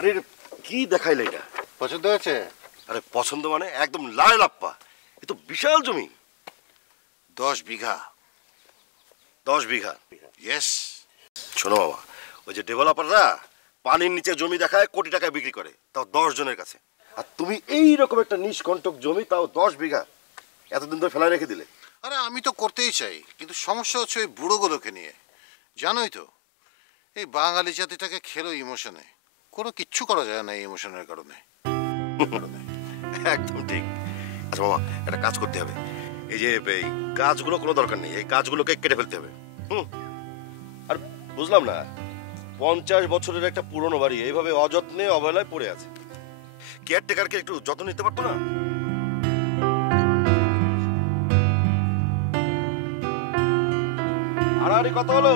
আরে কি দেখাইলে এটা? পছন্দ হয়েছে? আরে পছন্দ মানে একদম লাল লাপ্পা। এ তো বিশাল জমি। 10 বিঘা। 10 বিঘা? ইয়েস। শোনো বাবা, ওই যে ডেভেলপাররা পানির নিচে জমি দেখায় কোটি টাকায় বিক্রি করে, তাও 10 জনের কাছে। আর তুমি এইরকম একটা নিষ্কণ্টক জমি, তাও 10 বিঘা, এতদিন ধরে ফেলায় রেখে দিলে। আরে আমি তো করতেই চাই, কিন্তু সমস্যা হচ্ছে ওই বুড়োগুলোকে নিয়ে। জানোই তো, এই বাঙালি জাতিটাকে খেলো ইমোশনে। কোনো কিচ্ছু করা যায় না এই ইমোশনের কারণে। একদম ঠিক। আচ্ছা মামা, একটা কাজ করতে হবে। এই যে এই গাছগুলো কোনো দরকার নেই, এই গাছগুলোকে কেটে ফেলতে হবে। আর বুঝলাম না, 50 বছরের একটা পুরনো বাড়ি এইভাবে অযত্নে অবহেলায় পড়ে আছে। কেয়ারটেকারকে একটু যত্ন নিতে পারতো না? আড়াআড়ি কত হলো?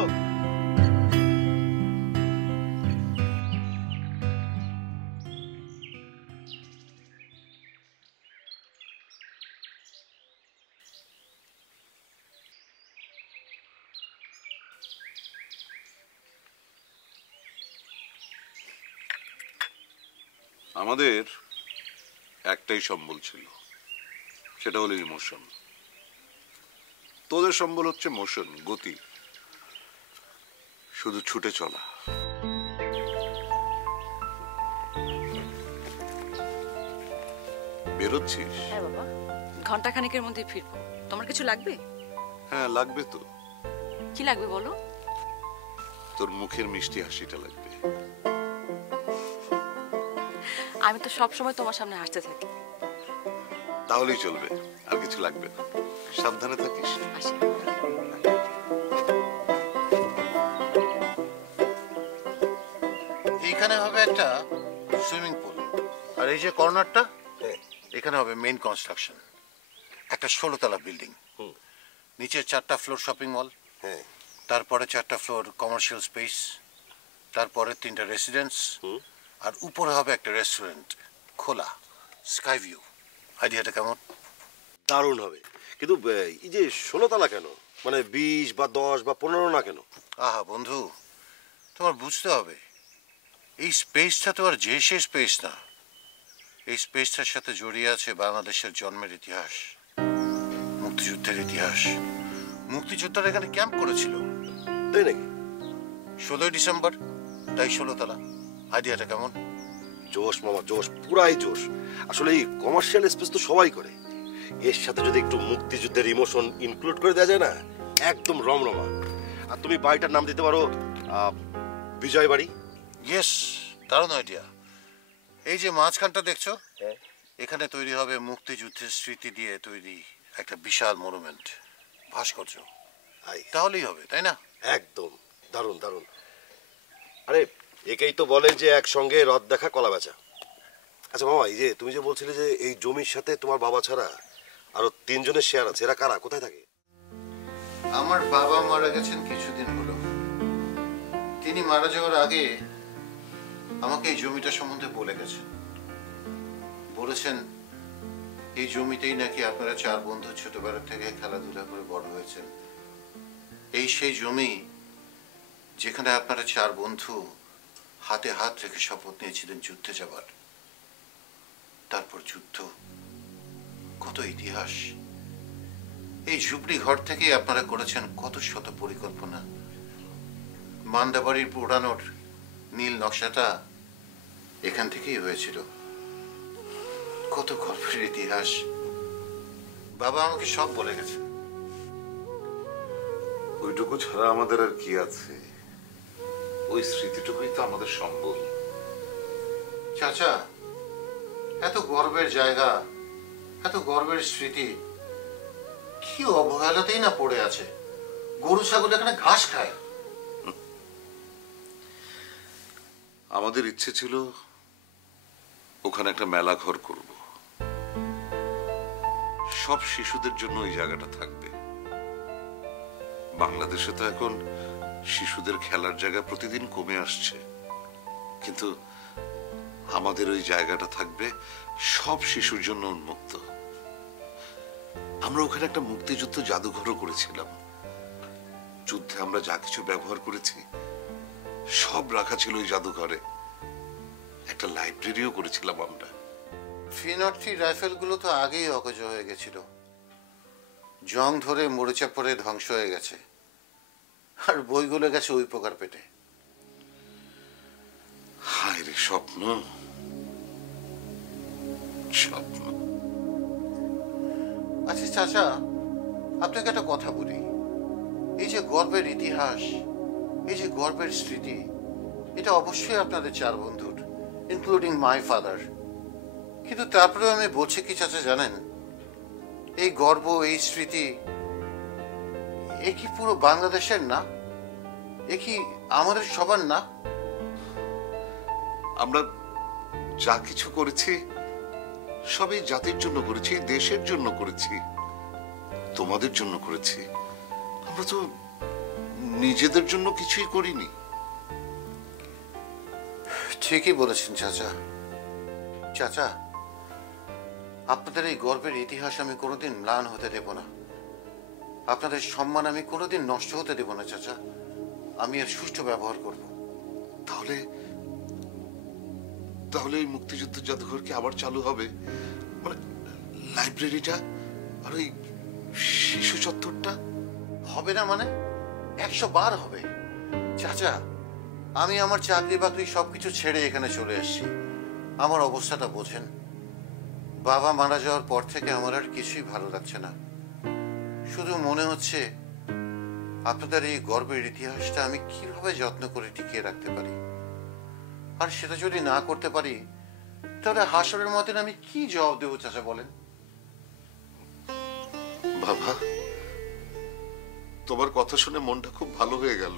আমাদের একটাই সম্বল ছিল, সেটা হলো ইমোশন। তোদের সম্বল হচ্ছে মোশন, গতি, শুধু ছুটে চলা। বেরোচ্ছিস? হ্যাঁ বাবা, ঘন্টাখানেকের মধ্যে ফিরবো। তোমার কিছু লাগবে? হ্যাঁ লাগবে তো। কি লাগবে বলো? তোর মুখের মিষ্টি হাসিটা লাগবে। আমি তো সব সময় তোমার সামনে হাসতে থাকি। তাহলেই চলবে, আর কিছু লাগবে না। সাবধানে থাকিস। আসি। এইখানে হবে একটা সুইমিং পুল, আর এই যে কর্নারটা, এখানে হবে মেইন কনস্ট্রাকশন। একটা 16 তলা বিল্ডিং, নিচে 4টা ফ্লোর শপিং মল, তারপরে 4টা ফ্লোর কমার্শিয়াল স্পেস, তারপরে 3টা রেসিডেন্স, আর উপরে হবে একটা রেস্টুরেন্ট, খোলা স্কাই ভিউ। আইডিয়াটা কেমন? দারুণ হবে, কিন্তু এই যে 16 তলা কেন? মানে 20 বা 10 বা 15 না কেন? আহা বন্ধু, তোমার বুঝতে হবে, এই স্পেসটা তো আর যে সে স্পেস না। এই স্পেসটার সাথে জড়িয়ে আছে বাংলাদেশের জন্মের ইতিহাস, মুক্তিযুদ্ধের ইতিহাস। মুক্তিযোদ্ধারা এখানে ক্যাম্প করেছিল। তাই নাকি? 16 ডিসেম্বর, তাই 16 তলা। আইডিয়াটা কেমন? জোশ মামা, জোশ, পুরাই জোশ। আসলে এই কমার্শিয়াল স্পেস তো সবাই করে, এর সাথে যদি একটু মুক্তিযুদ্ধের ইমোশন ইনক্লুড করে দেওয়া যায় না, একদম রমরমা। আর তুমি বাড়িটার নাম দিতে পারো বিজয় বাড়ি। ইয়েস, দারুণ আইডিয়া। এই যে মাঝখানটা দেখছো, এখানে তৈরি হবে মুক্তিযুদ্ধের স্মৃতি দিয়ে তৈরি একটা বিশাল মনুমেন্ট, ভাস্কর্য। তাহলেই হবে, তাই না? একদম দারুণ দারুণ। আরে একেই তো বলে যে একসঙ্গে রথ দেখা কলা বেচা। আচ্ছা মামা, এই যে তুমি যে বলছিলে যে এই জমির সাথে তোমার বাবা ছাড়া আরো 3 জনের শেয়ার আছে, এরা কারা, কোথায় থাকে? আমার বাবা মারা গেছেন কিছুদিন হলো। তিনি মারা যাওয়ার আগে আমাকে এই জমিটা সম্বন্ধে বলে গেছেন। বলেছেন এই জমিতেই নাকি আপনারা 4 বন্ধু ছোটবেলা থেকে খেলাধুলা করে বড় হয়েছেন। এই সেই জমি যেখানে আপনারা 4 বন্ধু হাতে হাত রেখে শপথ নিয়েছিলেন যুদ্ধে যাবার। তারপর যুদ্ধ, কত ইতিহাস। এই ঝুপড়ি ঘর থেকেই আপনারা করেছেন কত শত পরিকল্পনা। মান্দাবাড়ির পোড়ানোর নীল নকশাটা এখান থেকেই হয়েছিল। কত গল্পের ইতিহাস, বাবা আমাকে সব বলে গেছে। ওইটুকু ছাড়া আমাদের আর কি আছে? ওই স্মৃতিটুকুই তো আমাদের সম্বল। চাচা, এত গর্বের জায়গা, এত গর্বের স্মৃতি, কি অবহেলাতেই না পড়ে আছে। গরু ছাগল এখানে ঘাস খায়। আমাদের ইচ্ছে ছিল ওখানে একটা মেলা ঘর করব, সব শিশুদের জন্য ওই জায়গাটা থাকবে। বাংলাদেশে তো এখন শিশুদের খেলার জায়গা প্রতিদিন কমে আসছে, কিন্তু আমাদের ওই জায়গাটা থাকবে সব শিশুর জন্য উন্মুক্ত। আমরা ওখানে একটা মুক্তিযুদ্ধ জাদুঘরও করেছিলাম। যুদ্ধে আমরা যা কিছু ব্যবহার করেছি সব রাখা ছিল ওই জাদুঘরে। একটা লাইব্রেরিও করেছিলাম আমরা। 303 রাইফেলগুলো তো আগেই অকেজ হয়ে গেছিল, জং ধরে মরিচা পড়ে ধ্বংস হয়ে গেছে, আর বইগুলো গেছে ওই পোকার পেটে। হায় রে স্বপ্ন, স্বপ্ন। আচ্ছা চাচা, আপনাকে একটা কথা বলি। এই যে গর্বের ইতিহাস, এই যে গর্বের স্মৃতি, এটা অবশ্যই আপনাদের 4 বন্ধুর, ইনক্লুডিং মাই ফাদার। কিন্তু তারপরেও আমি বলছি কি চাচা জানেন, এই গর্ব, এই স্মৃতি, এ কি পুরো বাংলাদেশের না? এ কি আমাদের সবার না? আমরা যা কিছু করেছি সবই জাতির জন্য করেছি, দেশের জন্য করেছি, তোমাদের জন্য করেছি। আমরা তো নিজেদের জন্য কিছুই করিনি। ঠিকই বলেছেন চাচা। চাচা, আপনাদের এই গর্বের ইতিহাস আমি কোনোদিন ম্লান হতে দেব না, আপনাদের সম্মান আমি কোনোদিন নষ্ট হতে দেব না চাচা। আমি এর সুষ্ঠু ব্যবহার করব। তাহলে তাহলে এই মুক্তিযুদ্ধ জাদুঘর কি আবার চালু হবে? মানে লাইব্রেরিটা আর ওই শিশু চত্বরটা? হবে না মানে? 100 বার হবে চাচা। আমি আমার চাকরি বাকরি সবকিছু ছেড়ে এখানে চলে এসেছি। আমার অবস্থাটা বোঝেন। বাবা মারা যাওয়ার পর থেকে আমার আর কিছুই ভালো লাগছে না। শুধু মনে হচ্ছে আপনাদের এই গর্বের ইতিহাসটা আমি কিভাবে যত্ন করে টিকিয়ে রাখতে পারি। আর সেটা যদি না করতে পারি, তাহলে হাসরের মধ্যে আমি কি জবাব দেবো চাচা বলেন? বাবা, তোমার কথা শুনে মনটা খুব ভালো হয়ে গেল,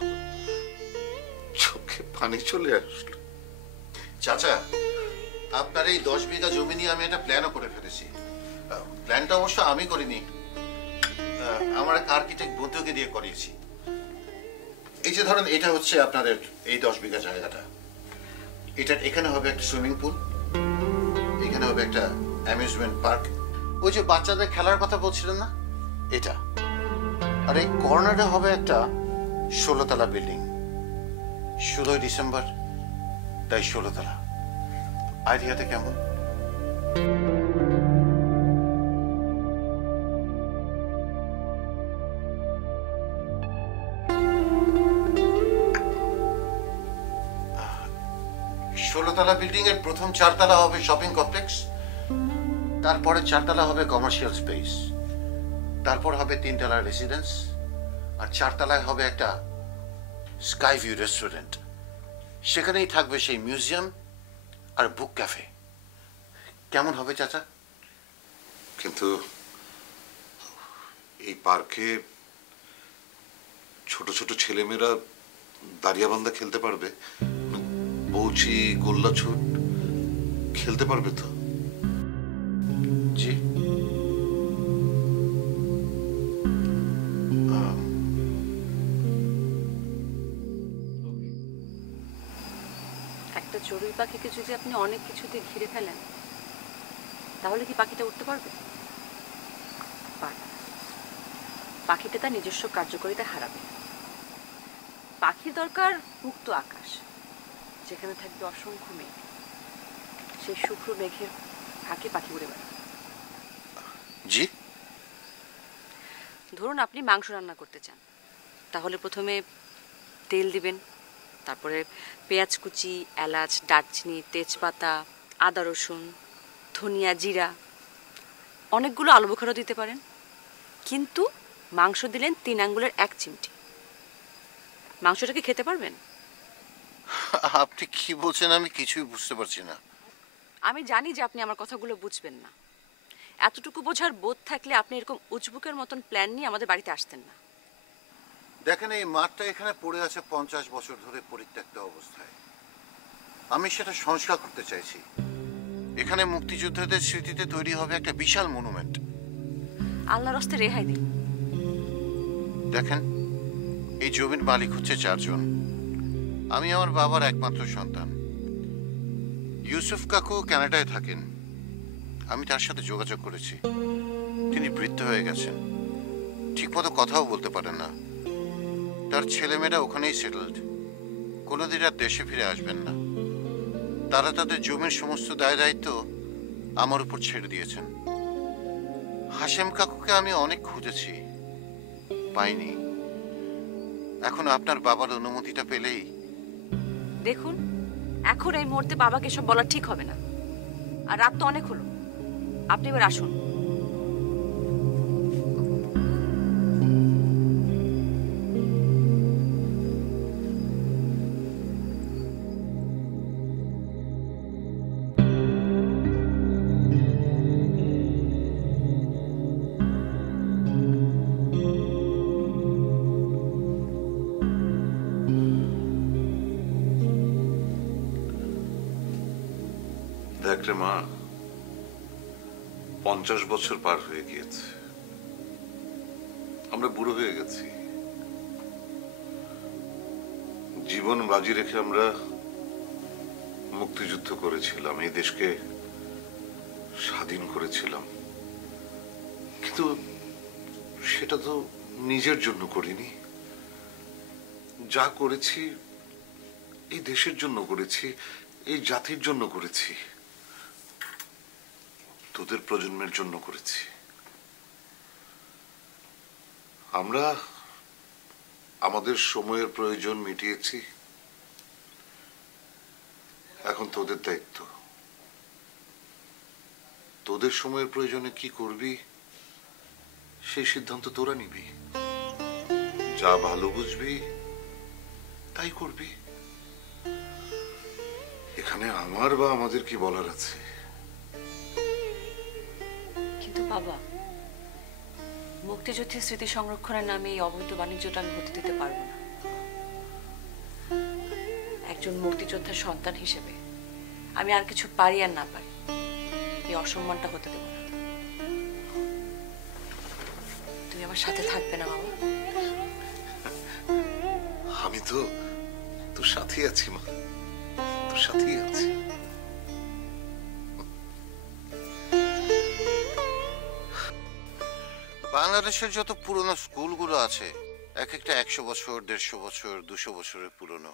চোখে পানি চলে আসলো। চাচা, আপনার এই 10 বিঘা জমি নিয়ে আমি একটা প্ল্যানও করে ফেলেছি। প্ল্যানটা অবশ্য আমি করিনি, আমার এক আর্কিটেক্ট বন্ধুকে দিয়ে করিয়েছি। এই যে ধরেন, এটা হচ্ছে আপনাদের এই 10 বিঘা জায়গাটা। এখানে হবে একটা সুইমিং পুল, এখানে হবে একটা অ্যামিউজমেন্ট পার্ক, ওই যে বাচ্চাদের খেলার কথা বলছিলেন না, এটা। আর এই কর্নারে হবে একটা 16 তলা বিল্ডিং। 16 ডিসেম্বর, তাই 16 তলা। আইডিয়াটা কেমন? ষোলতলা বিল্ডিং এর প্রথম 4 তলা হবে শপিং কমপ্লেক্স, তারপরে 4 তলা হবে কমার্শিয়াল স্পেস, তারপর হবে 3 তলা রেসিডেন্স, আর 4 তলায় হবে একটা স্কাই ভিউ রেস্টুরেন্ট। সেখানেই থাকবে সেই মিউজিয়াম আর বুক ক্যাফে। কেমন হবে চাচা? কিন্তু এই পার্কে ছোট ছোট ছেলেমেয়েরা দাঁড়িয়াবান্ধা খেলতে পারবে? বৌচি, গোল্লা ছুট খেলতে পারবে তো? জি, একটা চড়ুই পাখিকে যদি আপনি অনেক কিছু দিয়ে ঘিরে ফেলেন, তাহলে কি পাখিটা উঠতে পারবে? পারবে না। পাখিটা তার নিজস্ব কার্যকারিতা হারাবে। পাখির দরকার মুক্ত আকাশ, যেখানে থাকবে অসংখ্য মেঘ। সেই শুভ্র মেঘের ফাঁকে পাখি উড়ে বেড়াবে। জি। ধরুন আপনি মাংস রান্না করতে চান, তাহলে প্রথমে তেল দিবেন, তারপরে পেঁয়াজ কুচি, এলাচ, দারচিনি, তেজপাতা, আদা রসুন, ধনিয়া, জিরা, অনেকগুলো আলু বোখারও দিতে পারেন। কিন্তু মাংস দিলেন 3 আঙ্গুলের 1 চিমটি। মাংসটাকে খেতে পারবেন? আপনি কি বলছেন আমি কিছুই বুঝতে পারছি না। আমি জানি যে আপনি আমার কথাগুলো বুঝবেন না। এতটুকু বোঝার বোধ থাকলে আপনি এরকম উজবুকের মতন প্ল্যান নিয়ে আমাদের বাড়িতে আসতেন না। দেখেন, এই মাঠটা এখানে পড়ে আছে 50 বছর ধরে পরিত্যক্ত অবস্থায়। আমি সেটা সংস্কার করতে চাইছি। এখানে মুক্তিযোদ্ধাদের স্মৃতিতে তৈরি হবে একটা বিশাল মনুমেন্ট। আল্লাহর রাস্তায় রেহাই দিন। দেখেন, এই জমির মালিক হচ্ছে 4 জন। আমি আমার বাবার একমাত্র সন্তান। ইউসুফ কাকু কানাডায় থাকেন। আমি তার সাথে যোগাযোগ করেছি। তিনি বৃদ্ধ হয়ে গেছেন, ঠিকমতো কথাও বলতে পারেন না। তার ছেলেমেয়েরা ওখানেই সেটেলড, কোনোদিন আর দেশে ফিরে আসবেন না। তারা তাদের জমির সমস্ত দায় দায়িত্ব আমার উপর ছেড়ে দিয়েছেন। হাশেম কাকুকে আমি অনেক খুঁজেছি, পাইনি। এখন আপনার বাবার অনুমতিটা পেলেই। দেখুন, এখন এই মুহূর্তে বাবাকে সব বলা ঠিক হবে না। আর রাত তো অনেক হলো, আপনি এবার আসুন। দেখ রে মা, 50 বছর পার হয়ে গিয়েছে, আমরা বুড়ো হয়ে গেছি। জীবন বাজি রেখে আমরা মুক্তিযুদ্ধ করেছিলাম, এই দেশকে স্বাধীন করেছিলাম, কিন্তু সেটা তো নিজের জন্য করিনি। যা করেছি এই দেশের জন্য করেছি, এই জাতির জন্য করেছি, তোদের প্রজন্মের জন্য করেছি। আমরা আমাদের সময়ের প্রয়োজন মিটিয়েছি, এখন তোদের দায়িত্ব। তোদের সময়ের প্রয়োজনে কি করবি সেই সিদ্ধান্ত তোরা নিবি। যা ভালো বুঝবি তাই করবি। এখানে আমার বা আমাদের কি বলার আছে? কিন্তু বাবা, মুক্তিযুদ্ধের স্মৃতি সংরক্ষণের নামে এই অবৈধ বাণিজ্যটা আমি হতে দিতে পারবো না। একজন মুক্তিযোদ্ধার সন্তান হিসেবে আমি আর কিছু পারি আর না পারি, এই অসম্মানটা হতে দেব না। তুমি আমার সাথে থাকবে না বাবা? আমি তো তোর সাথেই আছি মা, তোর সাথেই আছি। বাংলাদেশের যত পুরনো স্কুলগুলো আছে, এক একটা 100 বছর, 150 বছর, 200 বছরের পুরনো,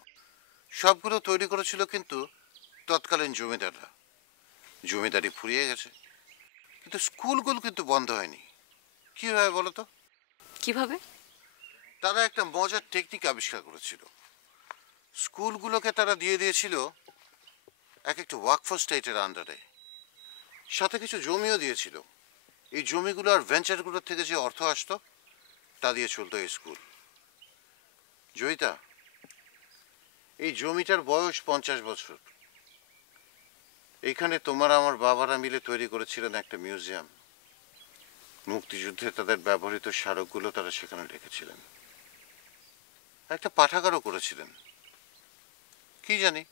সবগুলো তৈরি করেছিল কিন্তু তৎকালীন জমিদাররা। জমিদারি ফুরিয়ে গেছে, কিন্তু স্কুলগুলো কিন্তু বন্ধ হয়নি। কিভাবে বলো তো? কিভাবে? তারা একটা মজার টেকনিক আবিষ্কার করেছিল। স্কুলগুলোকে তারা দিয়ে দিয়েছিল এক একটা ওয়াকফ স্টেটের আন্ডারে, সাথে কিছু জমিও দিয়েছিল। এই জমিগুলো আর ভেঞ্চারগুলোর থেকে যে অর্থ আসতো তা দিয়ে চলতো এই স্কুল। জয়িতা, এই জমিটার বয়স 50 বছর। এইখানে তোমার আমার বাবারা মিলে তৈরি করেছিলেন একটা মিউজিয়াম। মুক্তিযুদ্ধে তাদের ব্যবহৃত স্মারকগুলো তারা সেখানে রেখেছিলেন। একটা পাঠাগারও করেছিলেন। কি জানি,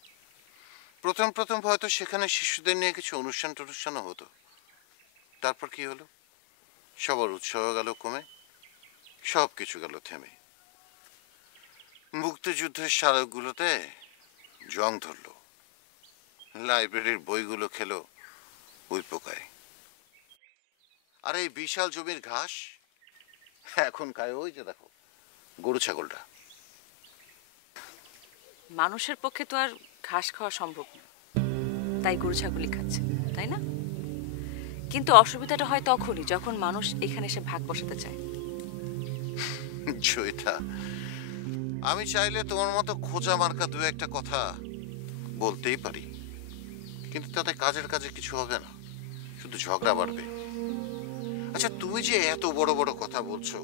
প্রথম প্রথম হয়তো সেখানে শিশুদের নিয়ে কিছু অনুষ্ঠানও হতো। তারপর কি হলো? সবার উৎসাহ গেল কমে, সব কিছু গেল থেমে। মুক্তিযুদ্ধের স্মারকগুলোতে জং ধরল, লাইব্রেরির বইগুলো খেলো উই পোকায়। আর এই বিশাল জমির ঘাস এখন খায় ওই যে দেখো গরু ছাগলটা। মানুষের পক্ষে তো আর ঘাস খাওয়া সম্ভব না, তাই গরু ছাগলই খাচ্ছে, তাই না? কিন্তু অসুবিধাটা হয় তখনই যখন মানুষ এখানে এসে ভাগ বসাতে চায়। জয়িতা, আমি চাইলে তোমার মতো খোঁজা মার্কা দু একটা কথা বলতেই পারি, কিন্তু তাতে কাজের কাজে কিছু হবে না, শুধু ঝগড়া বাড়বে। আচ্ছা, তুমি যে এত বড় বড় কথা বলছো,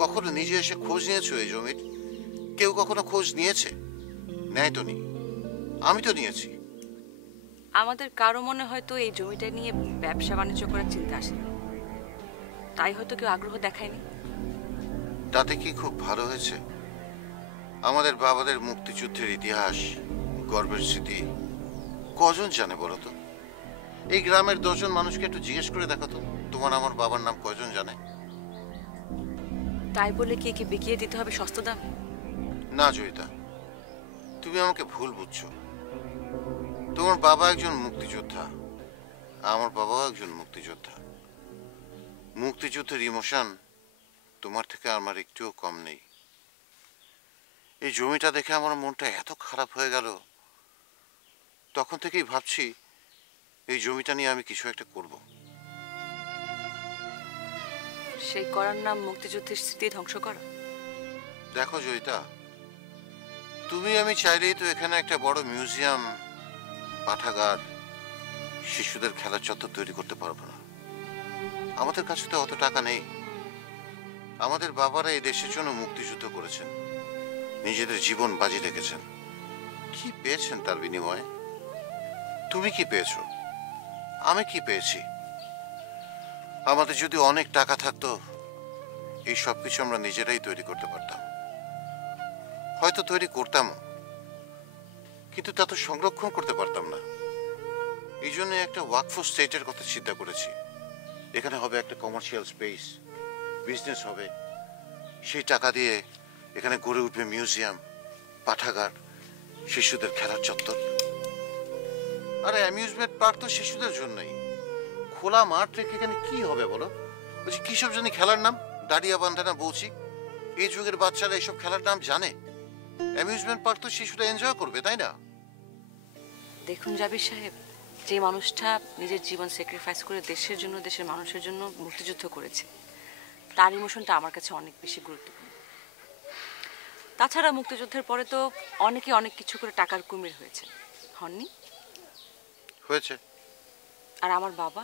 কখনো নিজে এসে খোঁজ নিয়েছো এই জমির? কেউ কখনো খোঁজ নিয়েছে? নেয় তো নি, আমি তো নিয়েছি। আমাদের কারো মনে হয়তো এই জমিটা নিয়ে ব্যবসা বাণিজ্য করার চিন্তা আসে, তাই হয়তো কেউ আগ্রহ দেখায়নি। তাতে কি খুব ভালো হয়েছে? আমাদের বাবাদের মুক্তিযুদ্ধের ইতিহাস, গর্বের স্মৃতি কজন জানে বলো তো? এই গ্রামের 10 জন মানুষকে একটু জিজ্ঞেস করে দেখো তো, তোমার আমার বাবার নাম কয়জন জানে? তাই বলে কি একে বিকিয়ে দিতে হবে সস্তা দামে? না জয়িতা, তুমি আমাকে ভুল বুঝছো। তোমার বাবা একজন মুক্তিযোদ্ধা, আমার বাবাও একজন মুক্তিযোদ্ধা। মুক্তিযুদ্ধের ইমোশন তোমার থেকে আমার একটুও কম নেই। এই জমিটা দেখে আমার মনটা এত খারাপ হয়ে গেল, তখন থেকেই ভাবছি এই জমিটা নিয়ে আমি কিছু একটা করব। সেই করার নাম মুক্তিযুদ্ধের স্মৃতি ধ্বংস করা। দেখো জয়িতা, তুমি আমি চাইলেই তো এখানে একটা বড় মিউজিয়াম, পাঠাগার, শিশুদের খেলার চত্বর তৈরি করতে পারবো না। আমাদের কাছে তো অত টাকা নেই। আমাদের বাবারা এই দেশের জন্য মুক্তিযুদ্ধ করেছেন, নিজেদের জীবন বাজি রেখেছেন। কি পেয়েছেন তার বিনিময়ে? তুমি কি পেয়েছো? আমি কি পেয়েছি? আমাদের যদি অনেক টাকা থাকতো, এই সবকিছু আমরা নিজেরাই তৈরি করতে পারতাম। হয়তো তৈরি করতাম, কিন্তু তা তো সংরক্ষণ করতে পারতাম না। এই জন্য একটা ওয়াকফ স্টেটের কথা চিন্তা করেছি। এখানে হবে একটা কমার্শিয়াল স্পেস, বিজনেস হবে। সেই টাকা দিয়ে এখানে গড়ে উঠবে মিউজিয়াম, পাঠাগার, শিশুদের খেলার চত্বর। আরে অ্যামিউজমেন্ট পার্ক তো শিশুদের জন্যই। খোলা মাঠ রেখে এখানে কি হবে বলো? বলছি কি সব জানি খেলার নাম, দাঁড়িয়া বান্ধানা বলছি। এই যুগের বাচ্চারা এইসব খেলার নাম জানে? অ্যামিউজমেন্ট পার্ক তো শিশুরা এনজয় করবে, তাই না? দেখুন জাবির সাহেব, যে মানুষটা নিজের জীবন স্যাক্রিফাইস করে দেশের জন্য, দেশের মানুষের জন্য মুক্তিযুদ্ধ করেছে, তার ইমোশনটা আমার কাছে অনেক বেশি গুরুত্বপূর্ণ। তাছাড়া মুক্তিযুদ্ধের পরে তো অনেকে অনেক কিছু করে টাকার কুমির হয়েছে, হননি? হয়েছে। আর আমার বাবা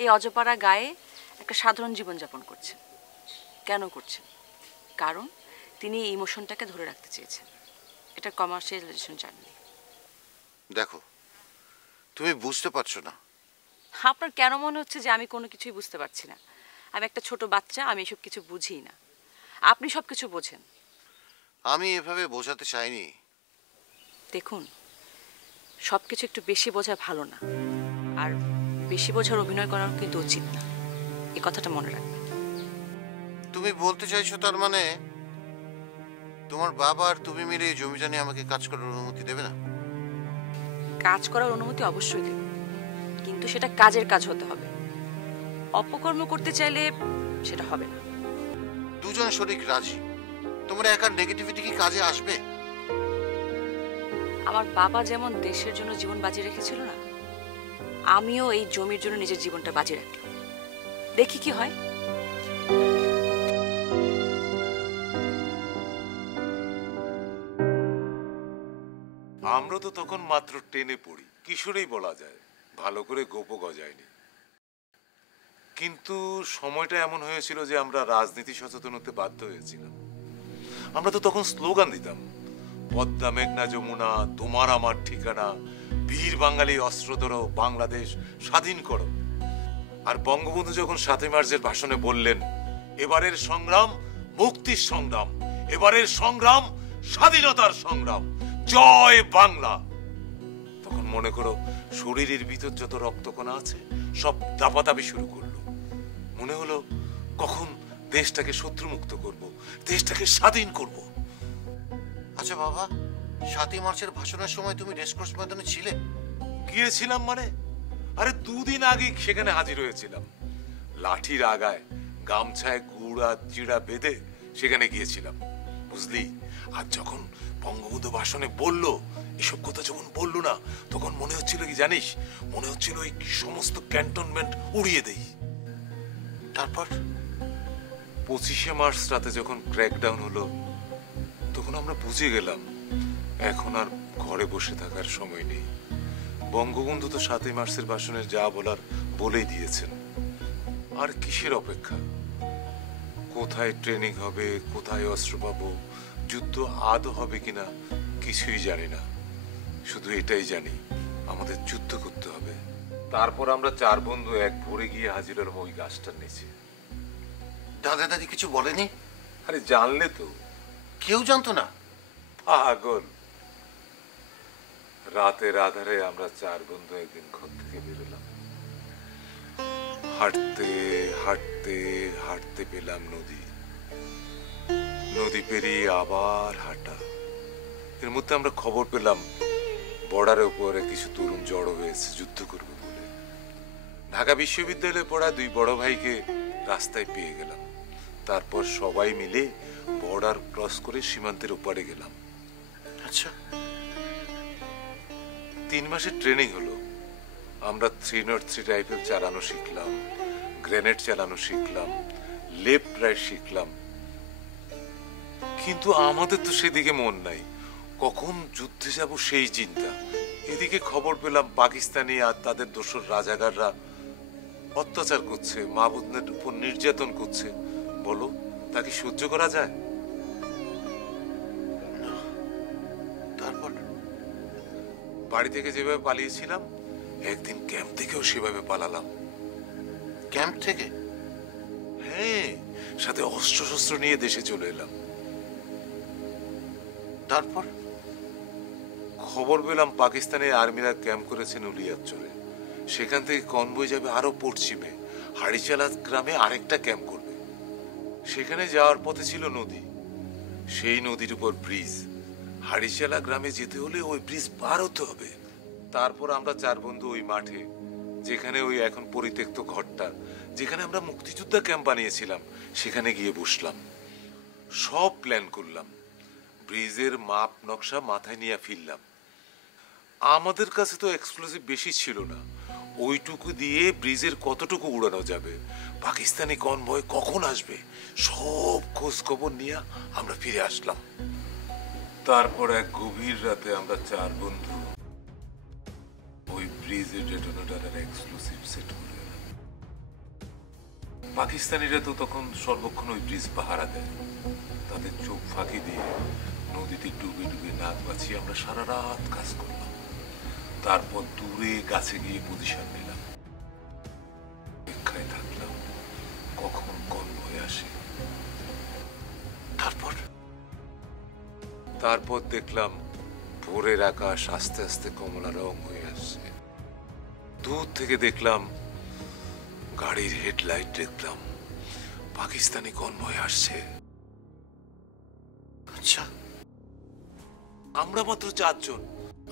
এই অজপাড়া গায়ে একটা সাধারণ জীবনযাপন করছে। কেন করছেন? কারণ তিনি এই ইমোশনটাকে ধরে রাখতে চেয়েছেন। এটা কমার্শিয়ালাইজেশন চাননি। দেখো, তুমি বুঝতে পারছো না। আপনার কেন মনে হচ্ছে যে আমি কোনো কিছুই বুঝতে পারছি না? আমি একটা ছোট বাচ্চা, আমি এসব কিছু বুঝিই না। আপনি সব কিছু বোঝেন। আমি এভাবে বোঝাতে চাইনি। দেখুন, সব কিছু একটু বেশি বোঝা ভালো না, আর বেশি বোঝার অভিনয় করাও কিন্তু উচিত না। এই কথাটা মনে রাখবেন। তুমি বলতে চাইছো তার মানে তোমার বাবা আর তুমি মিলে এই জমিটা নিয়ে আমাকে কাজ করার অনুমতি দেবে না? কাজ করার অনুমতি অবশ্যই দেব, কিন্তু সেটা কাজের কাজ হতে হবে। অপকর্ম করতে চাইলে সেটা হবে না। দুজন শরিক রাজি, তোমার একার নেগেটিভিটি কি কাজে আসবে? আমার বাবা যেমন দেশের জন্য জীবন বাজি রেখেছিল না, আমিও এই জমির জন্য নিজের জীবনটা বাজি রাখলাম। দেখি কি হয়। আমরা তো তখন মাত্র টেনে পড়ি, কিশোরেই বলা যায়, ভালো করে গোপও গজায়নি। কিন্তু সময়টা এমন হয়েছিল যে আমরা রাজনীতি সচেতন হতে বাধ্য হয়েছিলাম। আমরা তো তখন স্লোগান দিতাম, পদ্মা মেঘনা যমুনা তোমার আমার ঠিকানা, বীর বাঙালি অস্ত্র ধরো, বাংলাদেশ স্বাধীন করো। আর বঙ্গবন্ধু যখন ৭ই মার্চের ভাষণে বললেন, এবারের সংগ্রাম মুক্তির সংগ্রাম, এবারের সংগ্রাম স্বাধীনতার সংগ্রাম, জয় বাংলা, তখন মনে করো শরীরের ভিতর যত রক্তকণা আছে সব দাপাদাপি শুরু করলো। মনে হলো কখন দেশটাকে শত্রুমুক্ত করব, দেশটাকে স্বাধীন করব। আচ্ছা বাবা, ৭ই মার্চের ভাষণের সময় তুমি রেসকোর্স ময়দানে ছিলে? গিয়েছিলাম মানে? আরে 2 দিন আগে সেখানে হাজির হয়েছিলাম। লাঠির আগায় গামছায় গুড়া চিড়া বেঁধে সেখানে গিয়েছিলাম, বুঝলি? আর যখন বঙ্গবন্ধু ভাষণে বললো, এসব কথা যখন বললো না, তখন মনে হচ্ছিল কি জানিস, মনে হচ্ছিল এই সমস্ত ক্যান্টনমেন্ট উড়িয়ে দেই। তারপর 25শে মার্চ রাতে যখন ক্র্যাকডাউন হলো, তখন আমরা বুঝে গেলাম এখন আর ঘরে বসে থাকার সময় নেই। বঙ্গবন্ধু তো ৭ই মার্চের ভাষণে যা বলার বলেই দিয়েছেন। আর কিসের অপেক্ষা? কোথায় ট্রেনিং হবে, কোথায় অস্ত্র পাবো, যুদ্ধ আদৌ হবে কিনা কিছুই জানি না। শুধু এটাই জানি আমাদের যুদ্ধ করতে হবে। তারপর আমরা 4 বন্ধু এক ভোরে গিয়ে হাজির হলাম ওই গাছটার নিচে। দাদা দাদি কিছু বলেনি? আরে জানলে তো। কেউ জানতো না? পাগল। রাতের আধারে আমরা 4 বন্ধু একদিন ঘর থেকে বেরোলাম। হাঁটতে হাঁটতে হাঁটতে পেলাম নদী, নদী পেরিয়ে আবার হাঁটা। এর মধ্যে আমরা খবর পেলাম বর্ডারের উপরে কিছু তরুণ জড়ো হয়েছে যুদ্ধ করবে বলে। ঢাকা বিশ্ববিদ্যালয়ে পড়া 2 বড় ভাইকে রাস্তায় পেয়ে গেলাম। তারপর সবাই মিলে বর্ডার ক্রস করে সীমান্তের ওপারে গেলাম। আচ্ছা, 3 মাসের ট্রেনিং হলো। আমরা 303 রাইফেল চালানো শিখলাম, গ্রেনেড চালানো শিখলাম, লেফট রাইট শিখলাম। কিন্তু আমাদের তো সেদিকে মন নাই, কখন যুদ্ধে যাব সেই চিন্তা। এদিকে খবর পেলাম পাকিস্তানি আর তাদের দোসর রাজাকাররা অত্যাচার করছে, মা বোনদের উপর নির্যাতন করছে। বলো, তা কি সহ্য করা যায়? তারপর বাড়ি থেকে যেভাবে পালিয়েছিলাম, একদিন ক্যাম্প থেকেও সেভাবে পালালাম। ক্যাম্প থেকে? হ্যাঁ, সাথে অস্ত্র শস্ত্র নিয়ে দেশে চলে এলাম। তারপর খবর পেলাম পাকিস্তানের আর্মিরা ক্যাম্প করেছেন উলিয়ারচরে। সেখান থেকে কনভয় যাবে আরো পশ্চিমে, হাড়িচালা গ্রামে আরেকটা ক্যাম্প করবে। সেখানে যাওয়ার পথে ছিল নদী, সেই নদীর উপর ব্রিজ। হাড়িচালা গ্রামে যেতে হলে ওই ব্রিজ পার হতে হবে। তারপর আমরা 4 বন্ধু ওই মাঠে, যেখানে ওই এখন পরিত্যক্ত ঘরটা, যেখানে আমরা মুক্তিযোদ্ধা ক্যাম্প বানিয়েছিলাম, সেখানে গিয়ে বসলাম। সব প্ল্যান করলাম, ব্রিজের মাপ নকশা মাথায় নিয়ে ফিরলাম। আমাদের কাছে তো এক্সপ্লোসিভ বেশি ছিল না, ওইটুকু দিয়ে ব্রিজের কতটুকু উড়ানো যাবে, পাকিস্তানি কনভয় কখন আসবে, সব খোঁজ খবর নিয়ে আমরা ফিরে আসলাম। তারপর এক গভীর রাতে আমরা 4 বন্ধু ওই ব্রিজের ডেটোনেটরের এক্সপ্লোসিভ সেট করে এলাম। পাকিস্তানিরা তো তখন সর্বক্ষণ ওই ব্রিজ পাহারা দেয়। তাদের চোখ ফাঁকি দিয়ে নদীতে ডুবে ডুবে নাক বাঁচিয়ে আমরা সারা রাত কাজ করলাম। তারপর দূরে গাছে গিয়ে পজিশন নিলাম, অপেক্ষায় থাকলাম কখন কনভয় আসে। তারপর দেখলাম ভোরের আকাশ আস্তে আস্তে কমলা রং হয়ে আসছে। দূর থেকে দেখলাম গাড়ির হেডলাইট, দেখলাম পাকিস্তানি কনভয় আসছে। আচ্ছা, আমরা মাত্র 4 জন,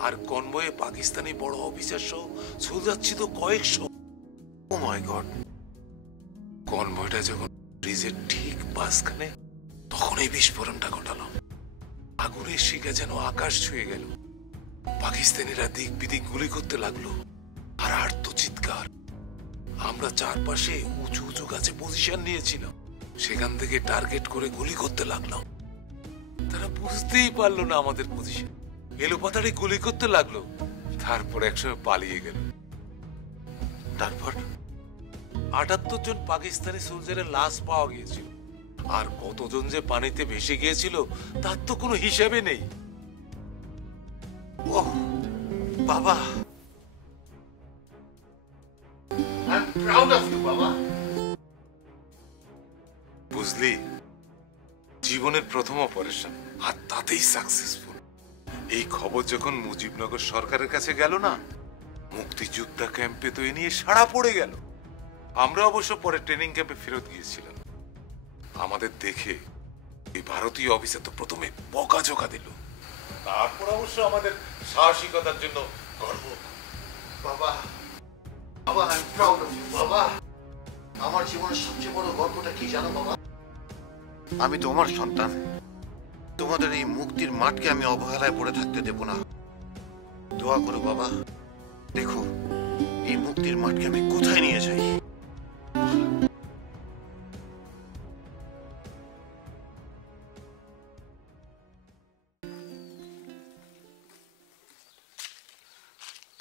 আর কনভয়ে পাকিস্তানি বড় অফিসার সহ সোলজার ছিল কয়েকশো। ও মাই গড! কনভয়টা যখন ব্রিজের ঠিক মাঝখানে, তখন এই বিস্ফোরণটা ঘটালাম। আগুনের শিখা যেন আকাশ ছুঁয়ে গেল। পাকিস্তানিরা দিক বিদিক গুলি করতে লাগলো, আর আর্ত চিৎকার। আমরা চারপাশে উঁচু উঁচু গাছে পজিশন নিয়েছিলাম, সেখান থেকে টার্গেট করে গুলি করতে লাগলাম। তারা বুঝতেই পারলো না আমাদের পজিশন, এলোপাতাড়ি গুলি করতে লাগলো। তারপর একসময় পালিয়ে গেল। তারপর 78 জন পাকিস্তানি সোলজারের লাশ পাওয়া গিয়েছিল, আর কতজন যে পানিতে ভেসে গিয়েছিল তার তো কোনো হিসাবে নেই। ওহ বাবা, I am proud of you বাবা। বুঝলি, জীবনের প্রথম অপারেশন, আর তাতেই সাকসেসফুল। এই খবর যখন মুজিবনগর সরকারের কাছে গেল না, মুক্তিযোদ্ধা ক্যাম্পে তো এ নিয়ে সাড়া পড়ে গেল। আমরা অবশ্য পরে ট্রেনিং ক্যাম্পে ফেরত গিয়েছিলাম। আমাদের দেখে এই ভারতীয় অফিসার তো প্রথমে বকাঝকা দিল, তারপর অবশ্য আমাদের সাহসিকতার জন্য গর্ব। বাবা বাবা, I am proud of you বাবা। আমার জীবনের সবচেয়ে বড় গর্বটা কি জানো বাবা? আমি তোমার সন্তান। তোমাদের এই মুক্তির মাঠকে আমি অবহেলায় পড়ে থাকতে দেব না। দোয়া করো বাবা, দেখো এই মুক্তির মাঠকে আমি কোথায় নিয়ে যাই।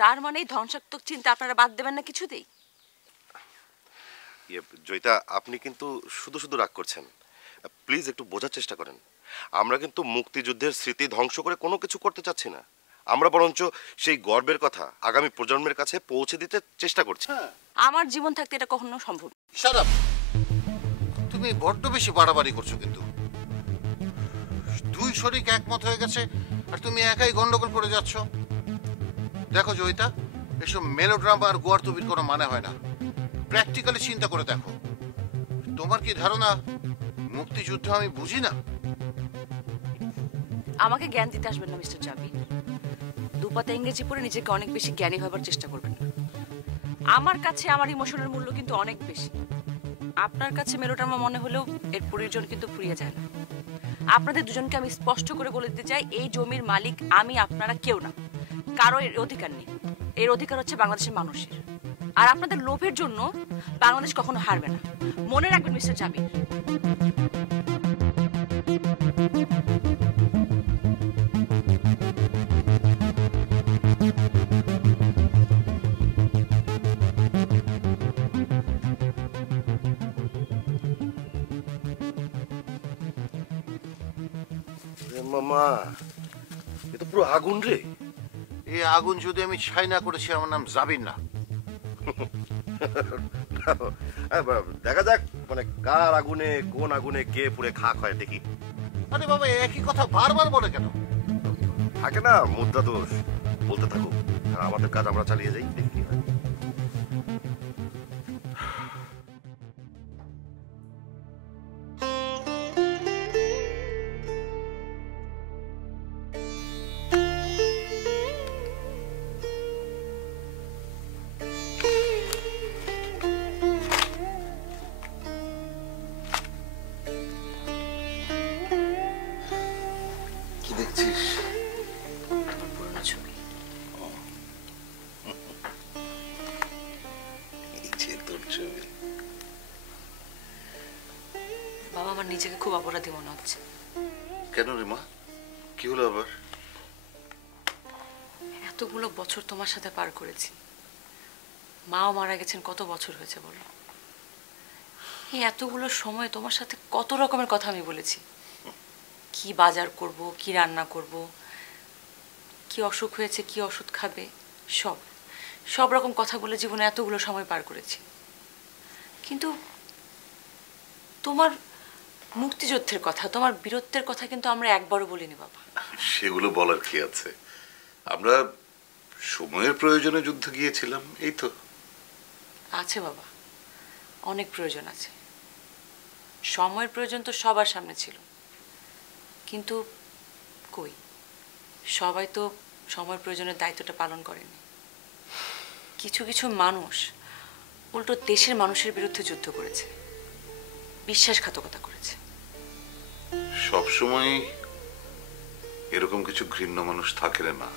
তার মানে এই ধ্বংসাত্মক চিন্তা আপনারা বাদ দেবেন না কিছুতেই? জয়িতা, আপনি কিন্তু শুধু শুধু রাগ করছেন। প্লিজ একটু বোঝার চেষ্টা করেন। আমরা কিন্তু মুক্তিযুদ্ধের স্মৃতি ধ্বংস করে কোনো কিছু করতে চাচ্ছি না। আমরা বরঞ্চ সেই গর্বের কথা আগামী প্রজন্মের কাছে পৌঁছে দিতে চেষ্টা করছি। আমার জীবন থাকতে এটা কখনো সম্ভব না। Shut up! তুমি বড্ড বেশি বাড়াবাড়ি করছো কিন্তু। 2 শরিক একমত হয়ে গেছে আর তুমি একাই গন্ডগোল করে যাচ্ছ। দেখো জয়িতা, এসব মেলোড্রামা আর গোয়ার্তুবির কোনো মানে হয় না। প্র্যাকটিক্যালি চিন্তা করে দেখো। তোমার কি ধারণা মুক্তিযুদ্ধ আমি বুঝি না? আমাকে জ্ঞান দিতে আসবেন না মিস্টার জাভি। দুপাতা ইংরেজি পড়ে নিজেকে অনেক বেশি জ্ঞানী হবার চেষ্টা করবেন না। আমার কাছে আমার ইমোশনের মূল্য কিন্তু অনেক বেশি। আপনার কাছে মেলোড্রামা মনে হলেও এর প্রয়োজন কিন্তু ফুরিয়ে যায় না। আপনাদের দুজনকে আমি স্পষ্ট করে বলে দিতে চাই, এই জমির মালিক আমি, আপনারা কেউ না। কারো এর অধিকার নেই। এর অধিকার হচ্ছে বাংলাদেশের মানুষের। আর আপনাদের লোভের জন্য বাংলাদেশ কখনো হারবে না, মনে রাখবেন মিস্টার জাবির। মামা, এ তো পুরো আগুন রে। এই আগুন যদি আমি ছাই না করেছি, আমার নাম জাবির না। দেখা যাক মানে কার আগুনে, কোন আগুনে কে পুরে খাক হয় দেখি। আরে বাবা, একই কথা বারবার বলে কেন? থাকে না মুদ্রা দোষ, বলতে থাকুক আর আমাদের কাজ আমরা চালিয়ে যাই, দেখি কি হয়। কি দেখছিস? তোমার পুরনো ছবি। এই যে তোর ছবি। বাবা, আমার নিজেকে খুব অপরাধী মনে হচ্ছে। কেন রে মা, কি হলো আবার? এতগুলো বছর তোমার সাথে পার করেছি, মাও মারা গেছেন, কত বছর হয়েছে বলো। এই এতগুলো সময় তোমার সাথে কত রকমের কথা আমি বলেছি, কি বাজার করব, কি রান্না করব, কি অসুখ হয়েছে, কি ওষুধ খাবে, সব সব রকম কথা বলে জীবনে এতগুলো সময় পার করেছি। কিন্তু তোমার মুক্তিযুদ্ধের কথা, তোমার বীরত্বের কথা কিন্তু আমরা একবারও বলিনি বাবা। সেগুলো বলার কি আছে? আমরা সময়ের প্রয়োজনে যুদ্ধে গিয়েছিলাম, এই তো। আছে বাবা, অনেক প্রয়োজন আছে। সময়ের প্রয়োজন তো সবার সামনে ছিল, কিন্তু কই, সবাই তো সময়ের প্রয়োজনের দায়িত্বটা পালন করেনি। কিছু কিছু মানুষ উল্টো দেশের মানুষের বিরুদ্ধে যুদ্ধ করেছে, বিশ্বাসঘাতকতা করেছে। সব সময় এরকম কিছু ঘৃণ্য মানুষ থাকে রে মা।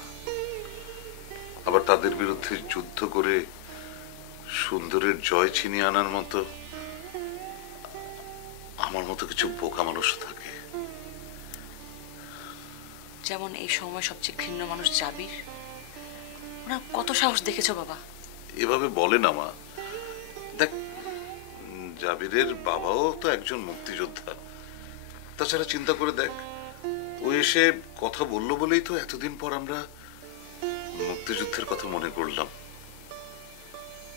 আবার তাদের বিরুদ্ধে যুদ্ধ করে সুন্দরের জয় ছিনিয়ে আনার মতো আমার মতো কিছু বোকা মানুষ থাকে। যেমন এই সময় সবচেয়ে ঘৃণ্য মানুষ জাবির। ওনার কত সাহস দেখেছো বাবা? এভাবে বলে না মা। দেখ, জাবিরের বাবাও তো একজন মুক্তিযোদ্ধা। তাছাড়া চিন্তা করে দেখ, ও এসে কথা বললো বলেই তো এতদিন পর আমরা মুক্তিযুদ্ধের কথা মনে করলাম।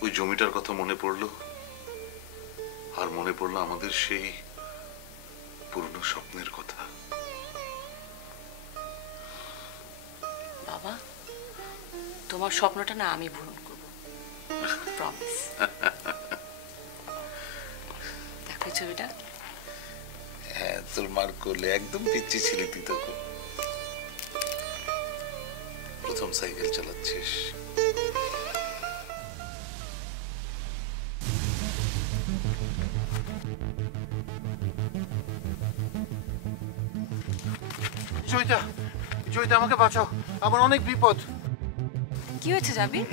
ওই জমিটার কথা মনে পড়লো, আর মনে পড়লো আমাদের সেই পুরনো স্বপ্নের কথা। বাবা, তোমার স্বপ্নটা না আমি পূরণ করব, প্রমিস। দেখো এই ছবিটা। হ্যাঁ, তোর মার কোলে একদম পিচ্ছি ছিলি তুই তখন। প্রথম সাইকেল চালাচ্ছিস। জয়িতা, জয়িতা আমাকে বাঁচাও, আমার অনেক বিপদ। কি হয়েছে জাবির?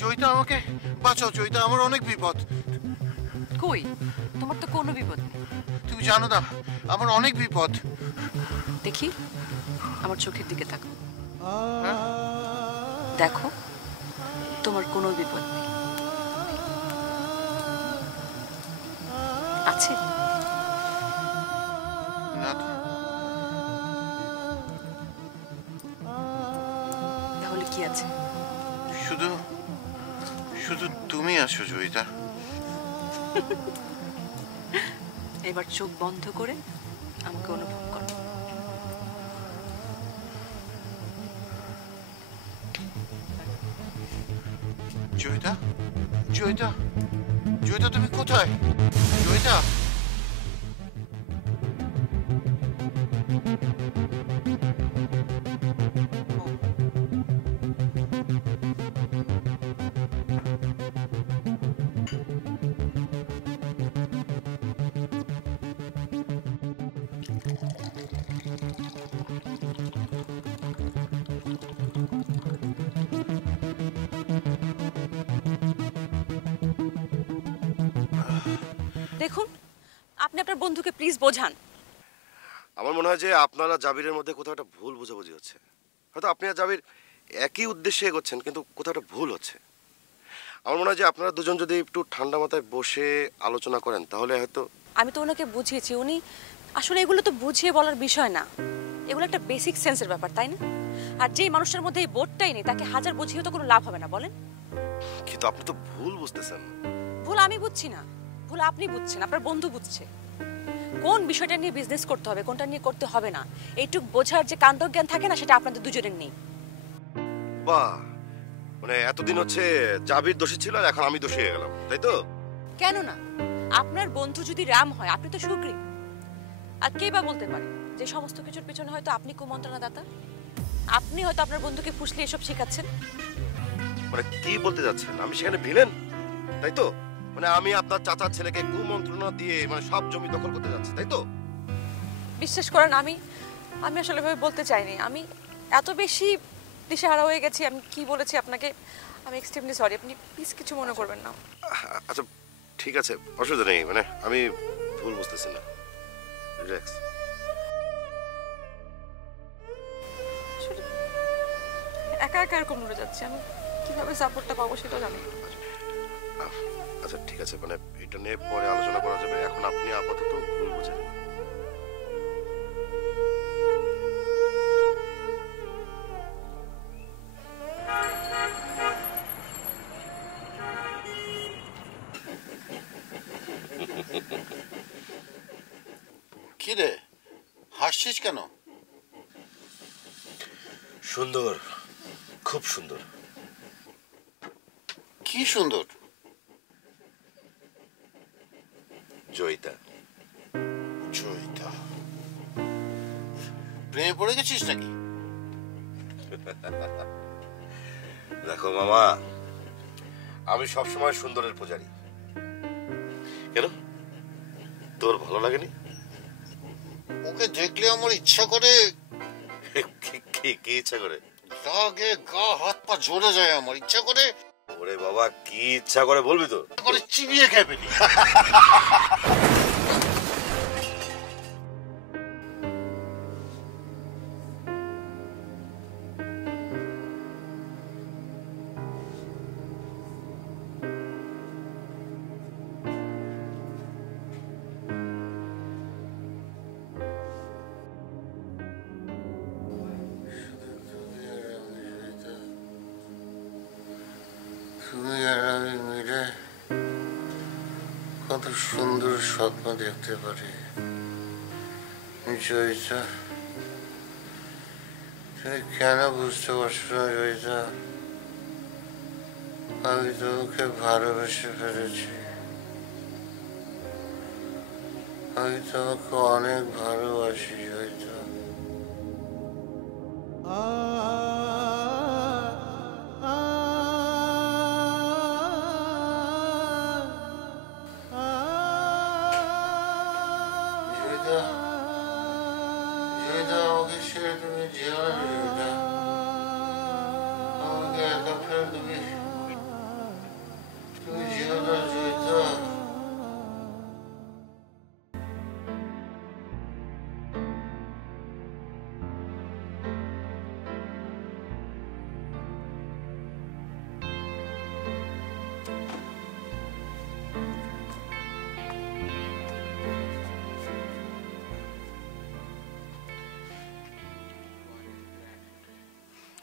জয়িতা আমাকে বাঁচাও, জয়িতা আমার অনেক বিপদ। কই, তোমার তো কোনো বিপদ নেই। তুমি জানো না, আমার অনেক বিপদ। দেখি, আমার চোখের দিকে তাকাও। দেখো, তোমার কোনো বিপদ নেই। আছে? না তো। তাহলে কি আছে? শুধু শুধু তুমি আছো জয়িতা। এবার চোখ বন্ধ করে আমাকে অনুভব করো। জয়িতা, জয়িতা, জয়িতা তুমি কোথায়? জয়িতা, দেখুন, আপনি আপনার বন্ধুকে প্লিজ বোঝান। আমার মনে হয় যে আপনারা জাবিরের মধ্যে কোথাও একটা ভুল বোঝাবুঝি হচ্ছে। হয়তো আপনি আর জাবির একই উদ্দেশ্যে এগোচ্ছেন, কিন্তু কোথাও একটা ভুল হচ্ছে। আমার মনে হয় যে আপনারা দুজন যদি একটু ঠান্ডা মাথায় বসে আলোচনা করেন তাহলে হয়তো। আমি তো ওনাকে বুঝিয়েছি, উনি আসলে এগুলো তো বুঝিয়ে বলার বিষয় না, এগুলো একটা বেসিক সেন্সের ব্যাপার, তাই না? আর যেই মানুষটার মধ্যে এই বোধটাই নেই তাকে হাজার বুঝিয়ে তো কোনো লাভ হবে না, বলেন? কিন্তু আপনি তো ভুল বুঝতেছেন। ভুল আমি বুঝছি না, ভুল আপনি বুঝছেন, আপনার বন্ধু বুঝছে। কোন বিষয়টা নিয়ে বিজনেস করতে হবে, কোনটা নিয়ে করতে হবে না, এইটুক বোঝার যে কাণ্ডজ্ঞান থাকে না, সেটা আপনাদের দুজনের নেই। বাহ, মানে এতদিন হচ্ছে জাবির দোষী ছিল আর এখন আমি দোষী হয়ে গেলাম, তাই তো? কেন না? আপনার বন্ধু যদি রাম হয়, আপনি তো সুগ্রীব। আর কে বা বলতে পারে যে সমস্ত কিছুর পেছনে হয়তো আপনি কুমন্ত্রণাদাতা? আপনি হয়তো আপনার বন্ধুকে ফুসলে এসব শেখাচ্ছেন। মানে কি বলতে যাচ্ছেন? আমি সেখানে ভিলেন, তাই তো? মানে আমি আপনার চাচার ছেলেকে কুমন্ত্রণা দিয়ে মানে সব জমি দখল করতে যাচ্ছি, তাই তো? বিশ্বাস করেন, আমি আসলে ভাবে বলতে চাইনি। আমি এত বেশি দিশেহারা হয়ে গেছি, আমি কি বলেছি আপনাকে, আমি এক্সট্রিমলি সরি। আপনি প্লিজ কিছু মনে করবেন না। আচ্ছা ঠিক আছে, অসুবিধা নেই। মানে আমি ভুল বুঝতেছি না, রিল্যাক্স। একা একা এরকম নড়ে যাচ্ছে, আমি কিভাবে সাপোর্টটা পাবো সেটাও জানি না। আচ্ছা ঠিক আছে, মানে এটা নিয়ে পরে আলোচনা করা যাবে। এখন আপনি আপাতত ভুল বুঝেন। কি রে, হাসছিস কেন? সুন্দর, খুব সুন্দর। কি সুন্দর? জয়িতা। জয়িতা? প্রেমে পড়ে গেছিস নাকি? দেখো মামা, আমি সবসময় সুন্দরের পূজারী। কেন, তোর ভালো লাগেনি? ওকে দেখলে আমার ইচ্ছা করে। কি ইচ্ছা করে? রাগে গা হাত পা জ্বলে যায়, আমার ইচ্ছা করে। ওরে বাবা, কি ইচ্ছা করে বলবি তো? করে চিবিয়ে খেয়ে ফেলি। তুমি আর আমি মিলে কত সুন্দর স্বপ্ন দেখতে পারি। জয়িতা, তুমি কেন বুঝতে পারছো না জয়িতা? আমি তোমাকে ভালোবেসে ফেলেছি। আমি তোমাকে অনেক ভালোবাসি জয়িতা। জয়িতা, জয়িতা, আমাকে ছেড়ে তুমি যেও না জয়িতা। আমাকে একা ফেলে তুমি যেও না জয়িতা।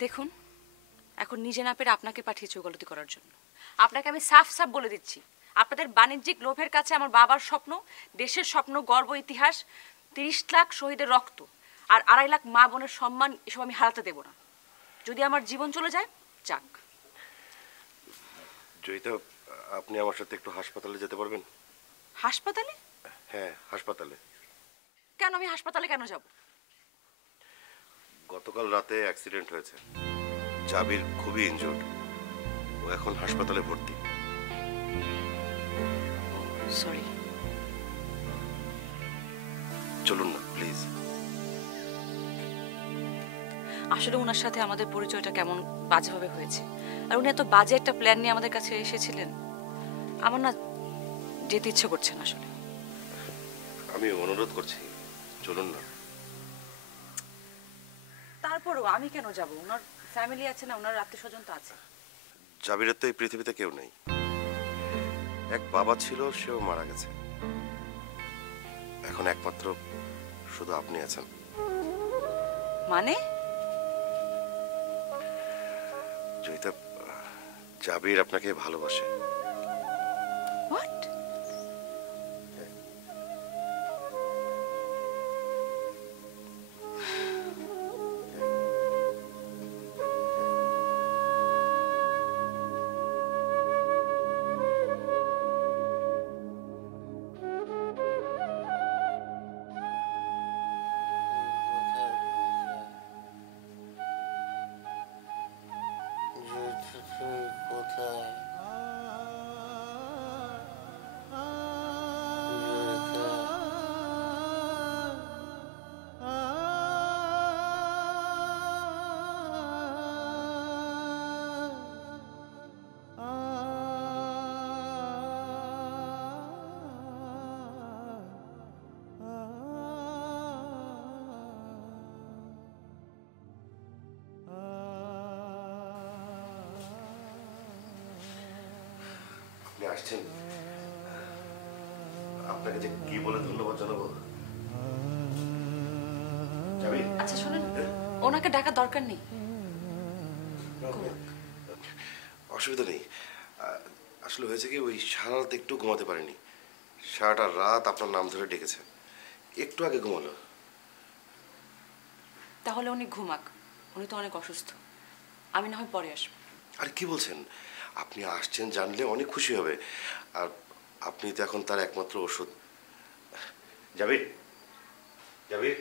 দেখুন, এখন নিজে না পেরে আপনাকে পাঠিয়েছি ওগলতি করার জন্য। আপনাকে আমি সাফ সাফ বলে দিচ্ছি, আপনাদের বাণিজ্যিক লোভের কাছে আমার বাবার স্বপ্ন, দেশের স্বপ্ন, গর্ব, ইতিহাস, 30 লাখ শহীদের রক্ত আর 2.5 লাখ মা বোনের সম্মান, এসব আমি হারাতে দেব না। যদি আমার জীবন চলে যায়, যাক। জয়িতা, আপনি আমার সাথে একটু হাসপাতালে যেতে পারবেন? হাসপাতালে? হ্যাঁ, হাসপাতালে। কেন? আমি হাসপাতালে কেন যাব? গতকাল রাতে অ্যাক্সিডেন্ট হয়েছে, জাবির খুবই ইনজুর্ড, ও এখন হাসপাতালে ভর্তি। সরি। চলুন না প্লিজ। আসলে ওনার সাথে আমাদের পরিচয়টা কেমন বাজেভাবে হয়েছে, আর উনি এত বাজে একটা প্ল্যান নিয়ে আমাদের কাছে এসেছিলেন। আমার না যেতে ইচ্ছে করছে না আসলে। আমি অনুরোধ করছি, চলুন না। তারপরও আমি কেন যাব? ওনার ফ্যামিলি আছে না, ওনার আত্মীয় স্বজন তো আছে। জাবিরের তো এই পৃথিবীতে কেউ নেই। এক বাবা ছিল, সেও মারা গেছে। এখন একমাত্র শুধু আপনি আছেন। মানে? জয়িতা, জাবির আপনাকে ভালোবাসে। হোয়াট? আপনি আসছেন, আপনাকে যে কি বলে ধন্যবাদ জানাবো। জাবির, আচ্ছা শুনুন, ওনাকে ডাকার দরকার নেই। অসুবিধা নেই। আসলে হয়েছে কি, ওই সারা রাত একটু ঘুমাতে পারেনি। সারাটা রাত আপনার নাম ধরে ডেকেছে, একটু আগে ঘুমালো। তাহলে উনি ঘুমাক, উনি তো অনেক অসুস্থ। আমি না হয় পরে আসবো। আর কি বলছেন? আপনি আসছেন জানলে অনেক খুশি হবে। আর আপনি তো এখন তার একমাত্র ওষুধ। জাবির, জাবির,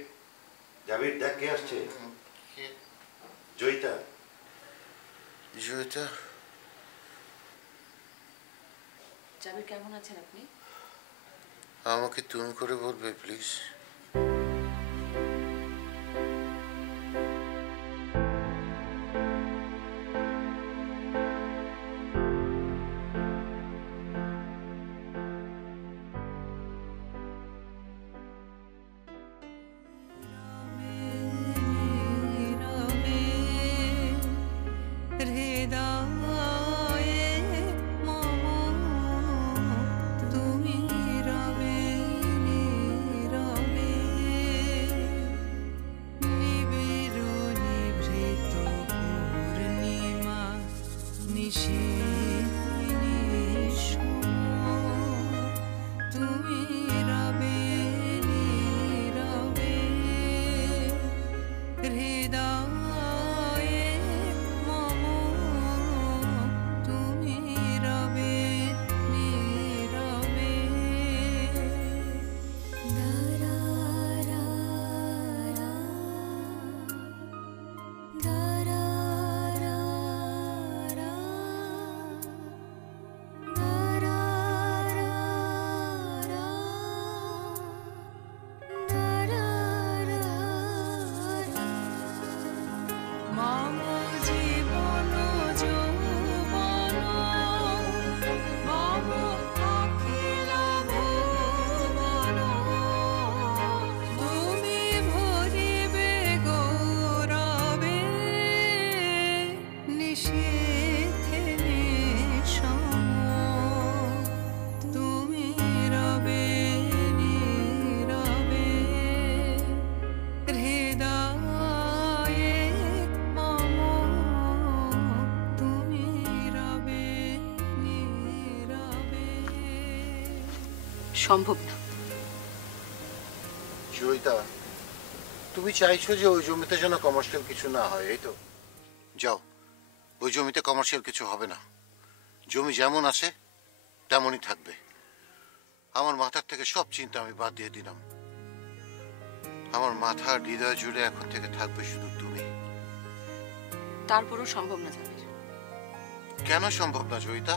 জাবির, দেখ কে আসছে। জয়িতা। জয়িতা, জাবির কেমন আছেন আপনি? আমাকে তুমি করে বলবে প্লিজ? সম্ভব না। জয়িতা, তুমি চাইছো যে ওই জমিতে যেন কমার্শিয়াল কিছু না হয়, এই তো? যাও, ওই জমিতে কমার্শিয়াল কিছু হবে না। জমি যেমন আছে তেমনই থাকবে। আমার মাথার থেকে সব চিন্তা আমি বাদ দিয়ে দিলাম। আমার মাথার হৃদয় জুড়ে এখন থেকে থাকবে শুধু তুমি। তারপরও সম্ভব না জাবির। কেন সম্ভব না জয়িতা?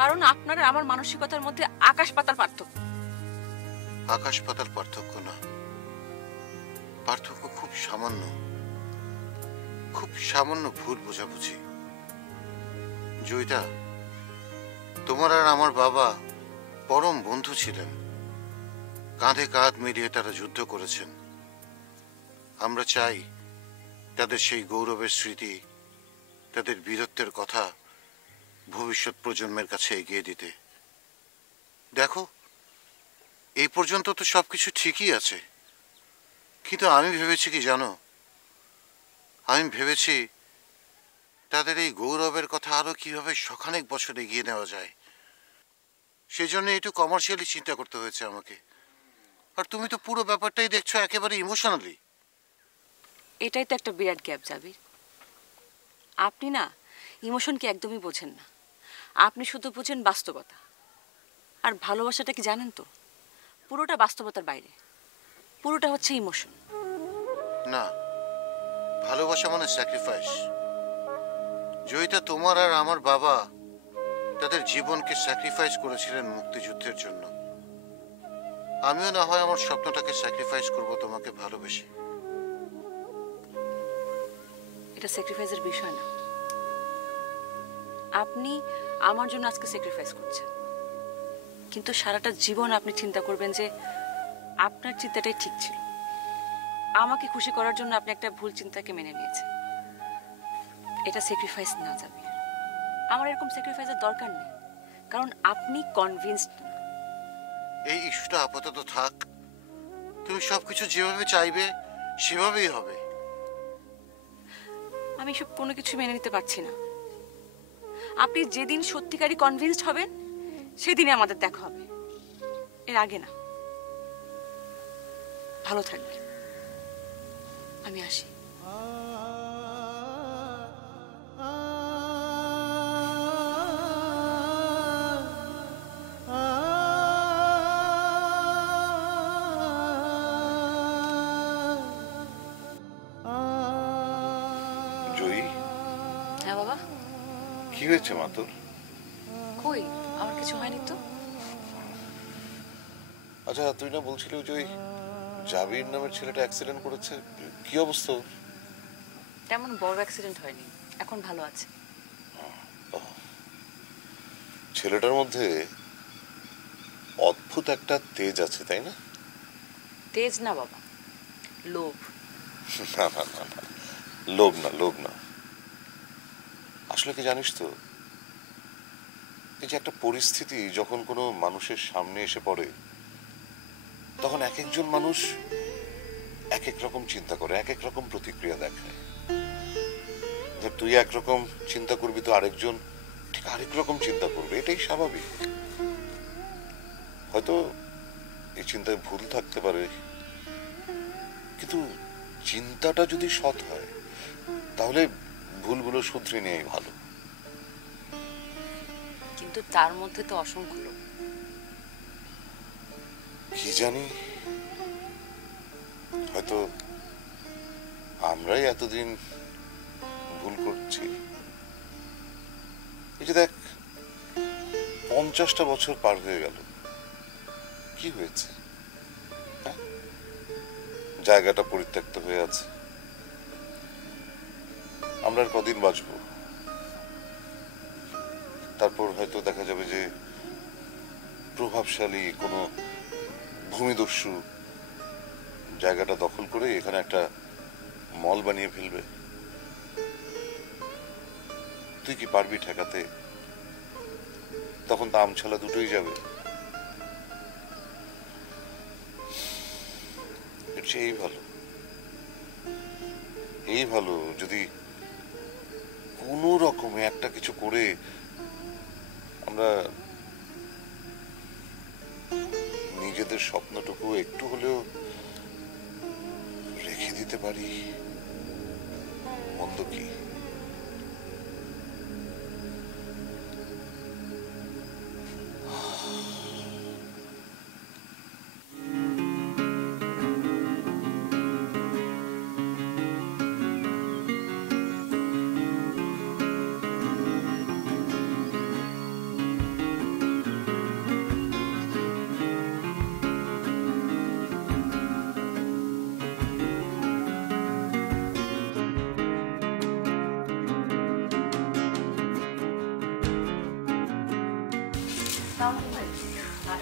কারণ আপনার আর আমার মানসিকতার মধ্যে আকাশ পাতাল পার্থক্য। আকাশ পাতাল পার্থক্য না, পার্থক্য খুব সামান্য, খুব সামান্য ভুল বোঝাবুঝি। জয়িতা, তোমার আর আমার বাবা পরম বন্ধু ছিলেন। কাঁধে কাঁধ মিলিয়ে তারা যুদ্ধ করেছেন। আমরা চাই তাদের সেই গৌরবের স্মৃতি, তাদের বীরত্বের কথা ভবিষ্যৎ প্রজন্মের কাছে এগিয়ে দিতে। দেখো, এই পর্যন্ত তো সবকিছু ঠিকই আছে, কিন্তু আমি ভেবেছি কি জানো, আমি ভেবেছি তাদের এই গৌরবের কথা আরো কিভাবে শখানেক বছর এগিয়ে নেওয়া যায়। সেই জন্য একটু কমার্শিয়ালি চিন্তা করতে হয়েছে আমাকে। আর তুমি তো পুরো ব্যাপারটাই দেখছো একেবারে ইমোশনালি। এটাই তো একটা বিরাট গ্যাপ জাবির। আপনি না ইমোশনকে একদমই বোঝেন না, আপনি শুধু বোঝেন বাস্তবতা। আর ভালোবাসাটা কি জানেন তো, পুরোটা বাস্তবতার বাইরে, পুরোটা হচ্ছে ইমোশন। না, ভালোবাসা মানে স্যাক্রিফাইস। জয়িতা, তোমার আর আমার বাবা তাদের জীবনকে স্যাক্রিফাইস করেছিলেন মুক্তিযুদ্ধের জন্য। আমিও না হয় আমার স্বপ্নটাকে স্যাক্রিফাইস করব তোমাকে ভালোবেসে। এটা স্যাক্রিফাইসের বিষয় না। আপনি আমার জন্য আজকে স্যাক্রিফাইস করছেন, কিন্তু সারাটা জীবন আপনি চিন্তা করবেন যে আপনার চিন্তাটাই ঠিক ছিল। আমাকে খুশি করার জন্য আপনি একটা ভুল চিন্তাকে মেনে নিয়েছেন। এটা স্যাক্রিফাইস না যাবে। আমার এরকম স্যাক্রিফাইসের দরকার নেই, কারণ আপনি কনভিন্সড না। এই ইস্যুটা আপাতত থাক, তুমি সবকিছু যেভাবে চাইবে সেভাবেই হবে। আমি সব কোনো কিছু মেনে নিতে পারছি না। আপনি যেদিন সত্যিকারই কনভিন্সড হবেন সেদিনই আমাদের দেখা হবে, এর আগে না। ভালো থাকবেন, আমি আসি। জয়ী, হ্যাঁ বাবা। কি হয়েছে মা তোর? কই, আমার কিছু হয়নি তো। আচ্ছা, তুই না বলছিলি জয়ী জাবির নামের ছেলেটা অ্যাক্সিডেন্ট করেছে, কি অবস্থা ওর? তেমন বড় অ্যাক্সিডেন্ট হয়নি, এখন ভালো আছে। ছেলেটার মধ্যে অদ্ভুত একটা তেজ আছে, তাই না? তেজ না বাবা, লোভ। না না না না, লোভ না, লোভ না। আসলে কি জানিস তো, এই যে একটা পরিস্থিতি যখন কোনো মানুষের সামনে এসে পড়ে, তখন এক একজন মানুষ এক এক রকম চিন্তা করে, এক এক রকম প্রতিক্রিয়া দেখায়। ধর তুই একরকম চিন্তা করবি তো আরেকজন ঠিক আরেক রকম চিন্তা করবে, এটাই স্বাভাবিক। হয়তো এই চিন্তায় ভুল থাকতে পারে, কিন্তু চিন্তাটা যদি সৎ হয় তাহলে ভুলগুলো শুধরে নেওয়াই ভালো। কিন্তু তার মধ্যে তো অসংখ্য লোক। কি জানি, হয়তো আমরাই এতদিন ভুল করছি। এই যে দেখ, 50টা বছর পার হয়ে গেল, কি হয়েছে? হ্যাঁ? জায়গাটা পরিত্যক্ত হয়ে আছে, আমরা আর কদিন বাঁচবো? তারপর হয়তো দেখা যাবে যে প্রভাবশালী কোনো ভূমিদস্যু জায়গাটা দখল করে এখানে একটা মল বানিয়ে ফেলবে। তুই কি পারবি ঠেকাতে? তখন তো আমছালা দুটোই যাবে। এই ভালো যদি কোনো রকমে একটা কিছু করে আমরা নিজেদের স্বপ্নটুকু একটু হলেও রেখে দিতে পারি। মন্দ কি?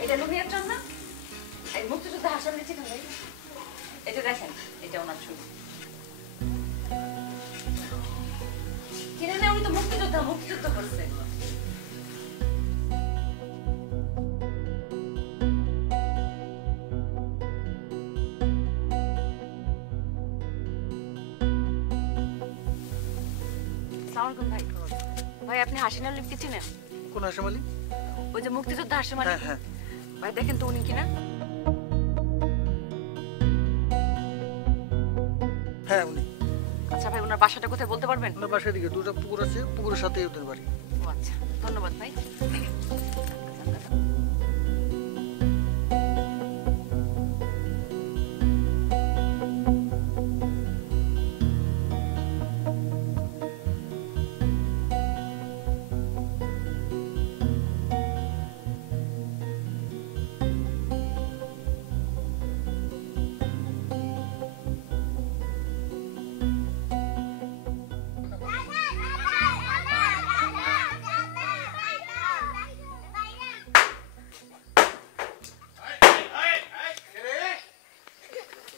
এটা লুমিয়ার জন্য এই মুক্তিযুদ্ধ হাসান দিচ্ছি না ভাই, এটা দেখেন, এটা ওনার ছবি। কিনে না, উনি তো মুক্তিযুদ্ধ করছে। আসসালামু আলাইকুম ভাই। ভাই আপনি হাসিনা লিপকে চিনেন? কোন হাসিম আলী? ওই যে মুক্তিযোদ্ধা হাসিম আলী। হ্যাঁ। ভাই দেখেন তো উনি কিনা। হ্যাঁ উনি। আচ্ছা ভাই, ওনার বাসাটা কোথায় বলতে পারবেন? ওনার বাসার দিকে দুটো পুকুর আছে, পুকুরের সাথে ওদের বাড়ি। ও আচ্ছা, ধন্যবাদ ভাই।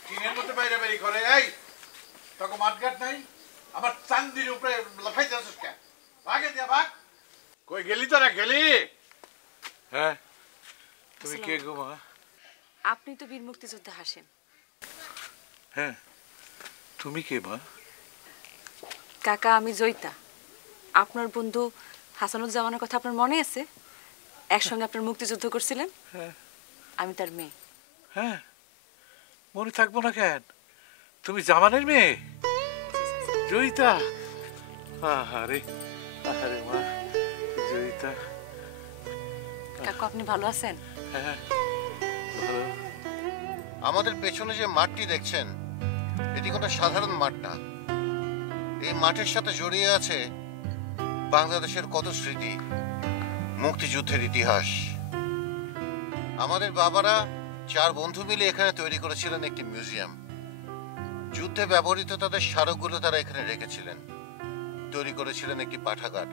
টিনের মধ্যে বাইরে বেরি করে এই তোকে মাঠঘাট নাই আমার চান্দির উপরে লাফাই যাচ্ছিস কেন? ভাগে দিয়া ভাগ। কই গেলি তোরা গেলি? হ্যাঁ, তুমি কে গো মা? আপনি তো বীর মুক্তিযোদ্ধা হাসেন। হ্যাঁ, তুমি কে মা? কাকা, আমি জয়িতা। আপনার বন্ধু হাসানুজ্জামানের কথা আপনার মনে আছে? একসঙ্গে আপনার মুক্তিযুদ্ধ করছিলেন। হ্যাঁ। আমি তার মেয়ে। হ্যাঁ, মনে থাকবো না কেন? তুমি জামানের মেয়ে জয়িতা? আহারে আহারে মা, জয়িতা। কাকু, আপনি ভালো আছেন? হ্যাঁ, ভালো। আমাদের পেছনে যে মাঠটি দেখছেন, এটি কোনো সাধারণ মাঠ না। এই মাঠের সাথে জড়িয়ে আছে বাংলাদেশের কত স্মৃতি, মুক্তিযুদ্ধের ইতিহাস। আমাদের বাবারা 4 বন্ধু মিলে এখানে তৈরি করেছিলেন একটি মিউজিয়াম। যুদ্ধে ব্যবহৃত তাদের স্মারকগুলো তারা এখানে রেখেছিলেন। তৈরি করেছিলেন একটি পাঠাগার।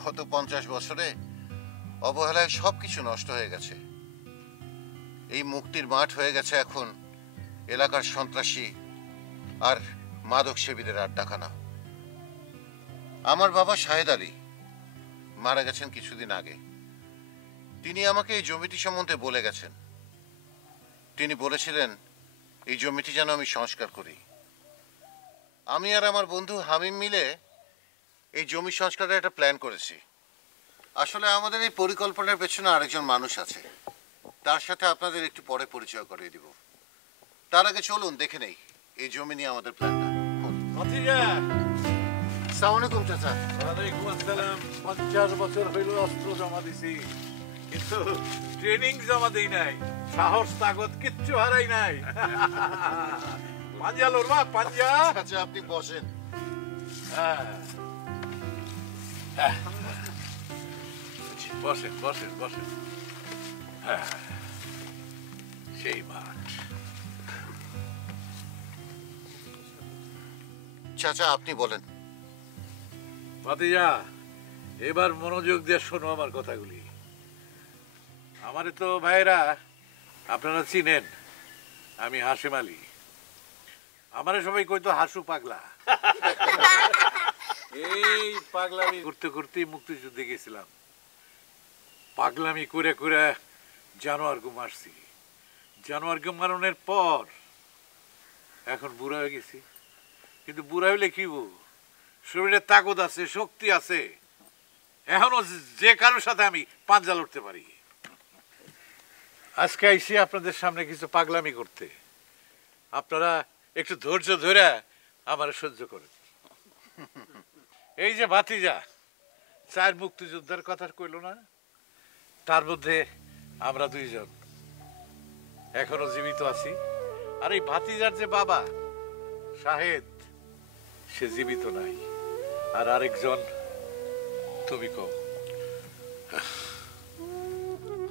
গত 50 বছরে অবহেলায় সবকিছু নষ্ট হয়ে গেছে। এই মুক্তির মাঠ হয়ে গেছে এখন এলাকার সন্ত্রাসী আর মাদক সেবীদের আড্ডাখানা। আমার বাবা শাহেদ আলী মারা গেছেন কিছুদিন আগে। তিনি আমাকে এই জমিটি সম্বন্ধে বলে গেছেন। তিনি বলেছিলেন এই জমিটি যেন আমি সংস্কার করি। আমি আর আমার বন্ধু হামিম মিলে এই জমি সংস্কারের একটা প্ল্যান করেছি। আসলে আমাদের এই পরিকল্পনার পেছনে আরেকজন মানুষ আছে, তার সাথে আপনাদের একটু পরে পরিচয় করিয়ে দিব। তার আগে চলুন দেখে নেই এই জমি নিয়ে আমাদের প্ল্যানটা। ভাতিজা, আসসালামু আলাইকুম চাচা। ওয়ালাইকুম আসসালাম। 50 বছর হইল অস্ত্র জমা দিছি, কিন্তু ট্রেনিং জমা দেই নাই, সাহস তাগত কিচ্ছু হারাই নাই। পাঞ্জা লড়বা, পাঞ্জা। আচ্ছা আপনি বসেন। বসেন বসেন বসেন। হ্যাঁ, সেই মাঠ। চাচা আপনি বলেন। ভাতিজা, এবার মনোযোগ দিয়ে শোনো আমার কথাগুলি। আমারে তো ভাইরা আপনারা চিনেন, আমি হাসিম আলী। আমারে সবাই কইতো হাসু পাগলা। এই পাগলামি করতে করতে মুক্তিযুদ্ধে গেছিলাম। পাগলামি করে করে জানোয়ার গো মারছি। জানোয়ার গো মারণের পর এখন বুড়া হয়ে গেছি। কিন্তু বুড়া হইলে কি শরীরে তাকত আছে, শক্তি আছে। এখনো যে কারোর সাথে আমি পাঞ্জা লড়তে পারি। আজকে আইসি আপনাদের সামনে কিছু পাগলামি করতে। আপনারা একটু ধৈর্য ধরে আমার সহ্য করেন। এই যে ভাতিজা 4 মুক্তিযোদ্ধার কথা কইল না, তার মধ্যে আমরা 2 জন এখনো জীবিত আছি। আর এই ভাতিজার যে বাবা শাহেদ, সে জীবিত নাই। আর আরেকজন তুমি কও।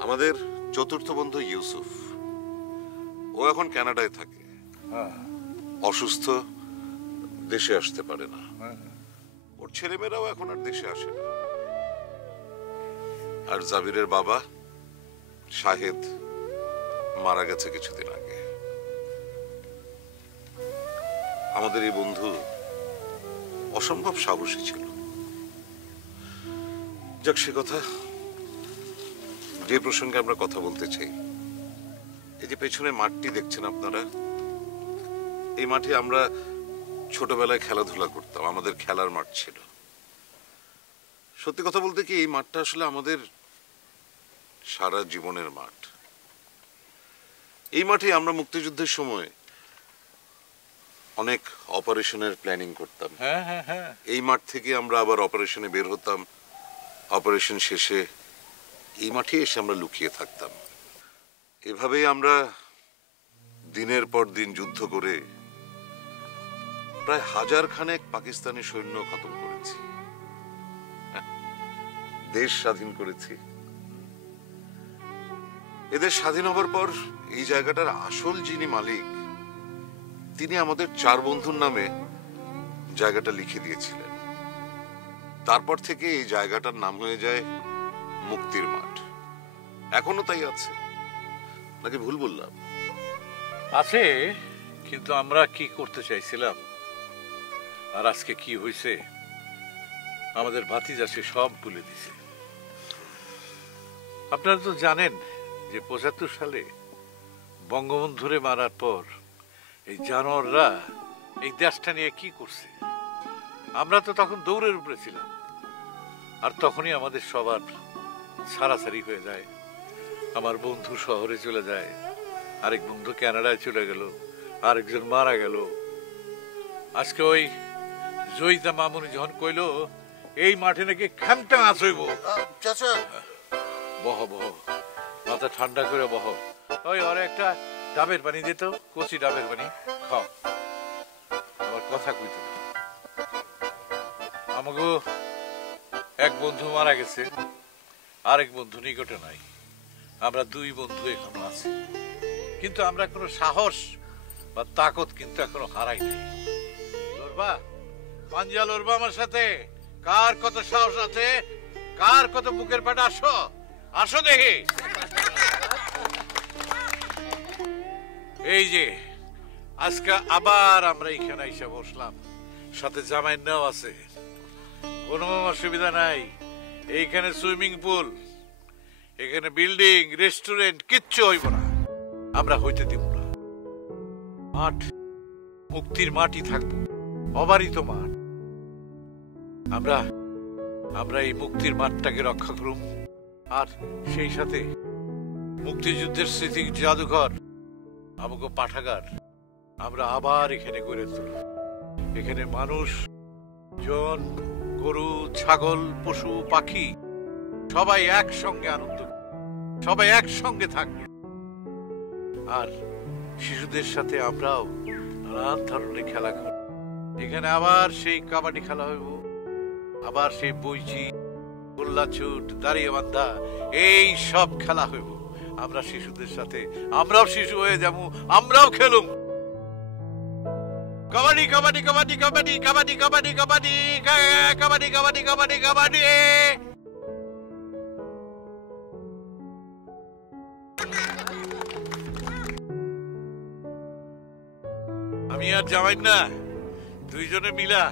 আমাদের চতুর্থ বন্ধু ইউসুফ, ও এখন কানাডায় থাকে, অসুস্থ, দেশে আসতে পারে না। ওর ছেলেমেয়েরাও এখন আর দেশে আসে না। আর জাবিরের বাবা শাহেদ মারা গেছে কিছুদিন আগে। আমাদের এই বন্ধু অসম্ভব সাহসী ছিল। যাক, সে কথা। যে প্রসঙ্গে আমরা কথা বলতে চাই, এই যে পেছনে মাঠটি দেখছেন আপনারা, এই মাঠে আমরা ছোটবেলায় খেলাধুলা করতাম, আমাদের খেলার মাঠ ছিল। সত্যি কথা বলতে কি, এই মাঠটা আসলে আমাদের সারা জীবনের মাঠ। এই মাঠে আমরা মুক্তিযুদ্ধের সময় অনেক অপারেশনের প্ল্যানিং করতাম। এই মাঠ থেকে আমরা আবার অপারেশনে বের হতাম। অপারেশন শেষে এই মাঠে এসে আমরা লুকিয়ে থাকতাম। এভাবেই আমরা দিনের পর দিন যুদ্ধ করে প্রায় 1000 খানেক পাকিস্তানি সৈন্য খতম করেছি, দেশ স্বাধীন করেছি। এদের স্বাধীন হবার পর এই জায়গাটার আসল যিনি মালিক, তিনি আমাদের 4 বন্ধুর নামে জায়গাটা লিখে দিয়েছিলেন। তারপর থেকে এই জায়গাটার নাম হয়ে যায় মুক্তির মাঠ। এখনো তাই আছে, নাকি ভুল বললাম? আছে, কিন্তু আমরা কি করতে চাইছিলাম আর আজকে কি হয়েছে, আমাদের ভাতিজা সে সব ভুলে দিছে। আপনারা তো জানেন যে 75 সালে বঙ্গবন্ধুরে মারার পর এই জানোয়াররা এই দেশটা নিয়ে কি করছে। আমরা তো তখন দৌড়ের উপরে ছিলাম, আর তখনই আমাদের সবার ছাড়াছাড়ি হয়ে যায়। আমার বন্ধু শহরে চলে যায়, আরেক বন্ধু কানাডায় চলে গেল, আরেকজন মারা গেল। আজকে ওই জয়িতা মামুনি যখন কইল এই মাঠে নাকি খামটা নাচ হইব। চাচা, বহ বহ, মাথা ঠান্ডা করে বহ। ওই ওর একটা ডাবের পানি দিত, কচি ডাবের পানি খাও। আমার কথা কইতে না। আমাকে এক বন্ধু মারা গেছে, আরেক বন্ধু নিকটে নাই। আমরা 2 বন্ধু এখনো আছি, কিন্তু আমরা কোনো সাহস বা তাকত কিন্তু এখনো হারাই নাই। লড়বা, পাঞ্জা লড়বা আমার সাথে? কার কত সাহস আছে, কার কত বুকের পাটা? আসো আসো দেখি। এই যে আজকে আবার আমরা এখানে এসে বসলাম, সাথে জামাইনাও আছে, কোনো অসুবিধা নাই। এইখানে সুইমিং পুল, এখানে বিল্ডিং, রেস্টুরেন্ট কিচ্ছু হইব না, আমরা হইতে দিব না। মাঠ মুক্তির মাঠই থাকবো, অবারিত মাঠ। আমরা আমরা এই মুক্তির মাঠটাকে রক্ষা করুম, আর সেই সাথে মুক্তিযুদ্ধের স্মৃতি জাদুঘর, আমাকে পাঠাগার আমরা আবার এখানে গড়ে তুলব। এখানে মানুষ, জন, গরু, ছাগল, পশু, পাখি সবাই একসঙ্গে আনন্দ, সবাই একসঙ্গে থাকবে। আর শিশুদের সাথে আমরাও নানান ধরনের খেলা করব। এখানে আবার সেই কাবাডি খেলা হইব, আবার সেই বইচি, গোল্লা ছুট, দাঁড়িয়ে বান্ধা, এই সব খেলা হইব। আমরা শিশুদের সাথে, আমরাও শিশু হয়ে যাব, আমরাও খেলুম। কাবাডি কাবাডি কাবাডি কাবাডি কাবাডি কাবাডি কাবাডি কাবাডি কাবাডি কাবাডি কাবাডি। আমি আর জামাই না, 2 জনে মিলা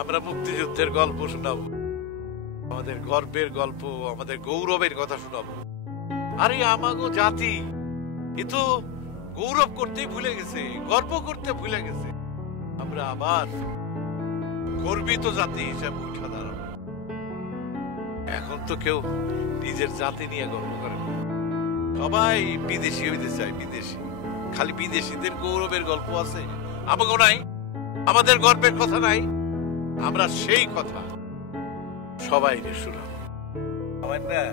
আমরা মুক্তিযুদ্ধের গল্প শোনাবো, আমাদের গর্বের গল্প, আমাদের গৌরবের কথা শোনাবো। আরে আমাগো জাতি এ তো গৌরব করতেই ভুলে গেছে, গর্ব করতে ভুলে গেছে। আমরা আবার গর্বিত জাতি হিসাবে উঠে দাঁড়াবো। এখন তো কেউ নিজের জাতি নিয়ে গর্ব করে না, সবাই বিদেশি হইতে চায়। বিদেশি, খালি বিদেশিদের গৌরবের গল্প আছে, আমাগো নাই। আমাদের গর্বের কথা নাই, আমরা সেই কথা সবাই শোনাব। আমার না,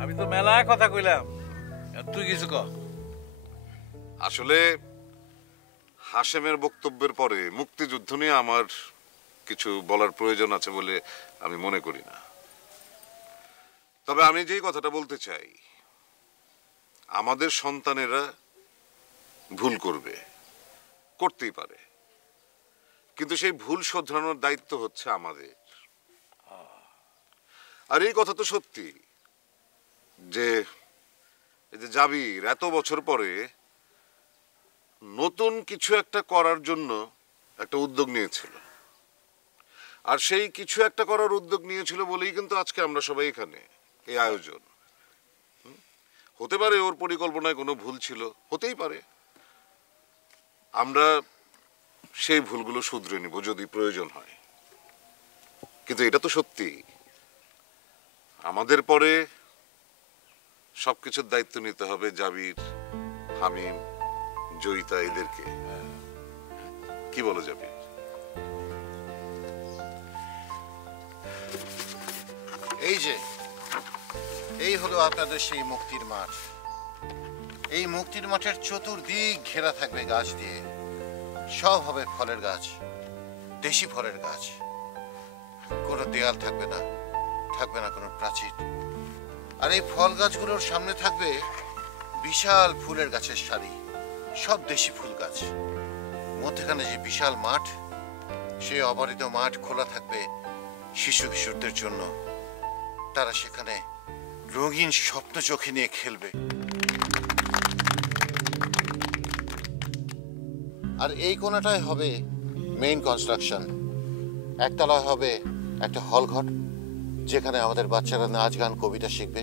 আমি তো মেলা কথা কইলাম, তুই কিছু কর। আসলে হাশেমের বক্তব্যের পরে মুক্তিযুদ্ধ নিয়ে আমার কিছু বলার প্রয়োজন আছে বলে আমি মনে করি না। তবে আমি যেই কথাটা বলতে চাই, আমাদের সন্তানেরা ভুল করবে, করতেই পারে, কিন্তু সেই ভুল শোধরানোর দায়িত্ব হচ্ছে আমাদের। আর এই কথা তো সত্যি যে এই যে জাবির এত বছর পরে নতুন কিছু একটা করার জন্য একটা উদ্যোগ নিয়েছিল, আর সেই কিছু একটা করার উদ্যোগ নিয়েছিল বলেই কিন্তু আজকে আমরা সবাই এখানে, এই আয়োজন। হতে পারে ওর পরিকল্পনায় কোনো ভুল ছিল, হতেই পারে। আমরা সেই ভুলগুলো শুধরে নিব যদি প্রয়োজন হয়, কিন্তু এটা তো সত্যি আমাদের পরে সবকিছুর দায়িত্ব নিতে হবে জাবির, হামিম, জয়িতা এদেরকে। কি বলো জাবির? এই হলো আপনাদের সেই মুক্তির মাঠ। এই মুক্তির মাঠের চতুর্দিক ঘেরা থাকবে গাছ দিয়ে, সব হবে ফলের গাছ, দেশি ফলের গাছ। কোনো দেয়াল থাকবে না, থাকবে না কোনো প্রাচীর। আর এই ফল গাছগুলোর সামনে থাকবে বিশাল ফুলের গাছের সারি, সব দেশি ফুল গাছ। মধ্যখানে যে বিশাল মাঠ, সেই অবারিত মাঠ খোলা থাকবে শিশু কিশোরদের জন্য। তারা সেখানে রঙিন স্বপ্ন চোখে নিয়ে খেলবে। আর এই কোণাটায় হবে মেইন কনস্ট্রাকশন। একতলায় হবে একটা হল ঘর, যেখানে আমাদের বাচ্চারা নাচ গান কবিতা শিখবে।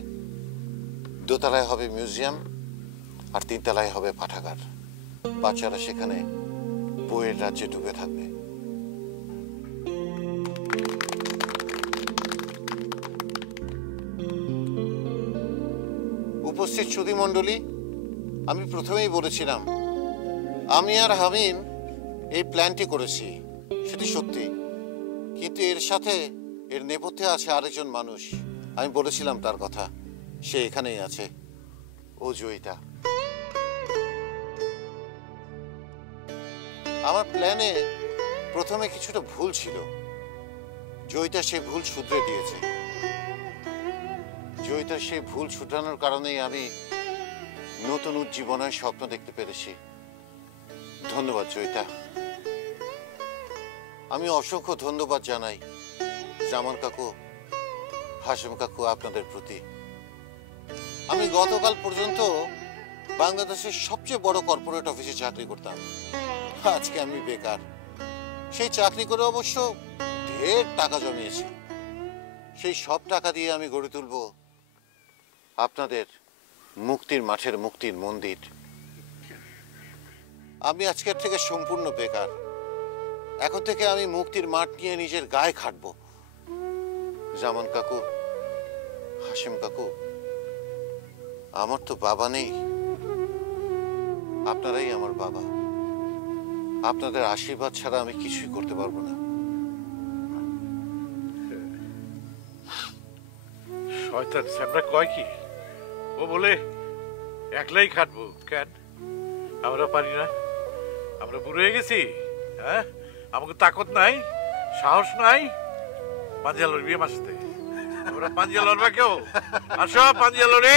দোতলায় হবে মিউজিয়াম, আর তিনতলায় হবে পাঠাগার। বাচ্চারা সেখানে বইয়ের রাজ্যে ডুবে থাকবে। উপস্থিত সুধীমণ্ডলী, আমি প্রথমেই বলেছিলাম আমি আর হামিম এই প্ল্যানটি করেছি, সেটি সত্যি। কিন্তু এর সাথে এর নেপথ্যে আছে আরেকজন মানুষ। আমি বলেছিলাম তার কথা, সে এখানেই আছে, ও জয়িতা। আমার প্ল্যানে প্রথমে কিছুটা ভুল ছিল, জয়িতা সেই ভুল শুধরে দিয়েছে। জয়িতার সেই ভুল শুধরানোর কারণেই আমি নতুন উজ্জীবনের স্বপ্ন দেখতে পেরেছি। ধন্যবাদ জয়িতা। আমি অসংখ্য ধন্যবাদ জানাই জামান কাকু, হাশেম কাকু, আপনাদের প্রতি। আমি গতকাল পর্যন্ত বাংলাদেশের সবচেয়ে বড় কর্পোরেট অফিসে চাকরি করতাম। আজকে আমি বেকার। সেই চাকরি করে অবশ্য ঢের টাকা জমিয়েছি। সেই সব টাকা দিয়ে আমি গড়ে তুলব আপনাদের মুক্তির মাঠের মুক্তির মন্দির। আমি আজকের থেকে সম্পূর্ণ বেকার। এখন থেকে আমি মুক্তির মাঠ নিয়ে নিজের গায়ে খাটবো। জামান কাকু, হাশেম কাকু, আমার তো বাবা নেই, আপনারাই আমার বাবা। আপনাদের আশীর্বাদ ছাড়া আমি কিছুই করতে পারবো না। শয়তান স্যামরা কয় কি? ও বলে একলাই খাটবো। কেন আমরা পারি না? আমরা বুড়ো হয়ে গেছি? হ্যাঁ, আমাকে তাকত নাই, সাহস নাই? পাঞ্জা লড়বি আমার সাথে? আমরা পাঞ্জা লড়বা কেউ? আসো পাঞ্জা লড়ে।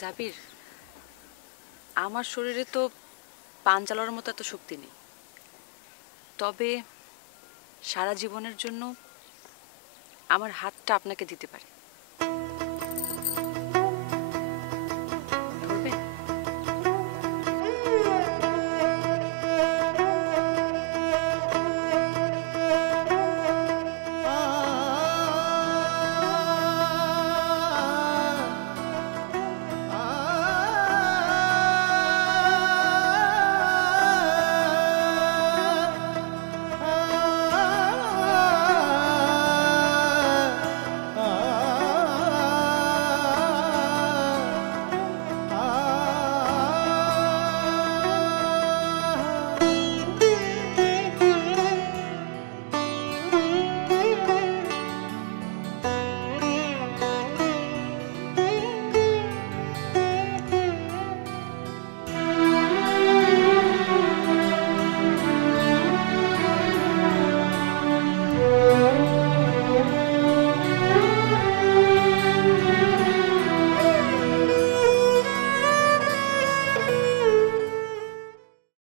জাবির, আমার শরীরে তো পাঞ্জা লড়ার মতো এত শক্তি নেই, তবে সারা জীবনের জন্য আমার হাতটা আপনাকে দিতে পারি।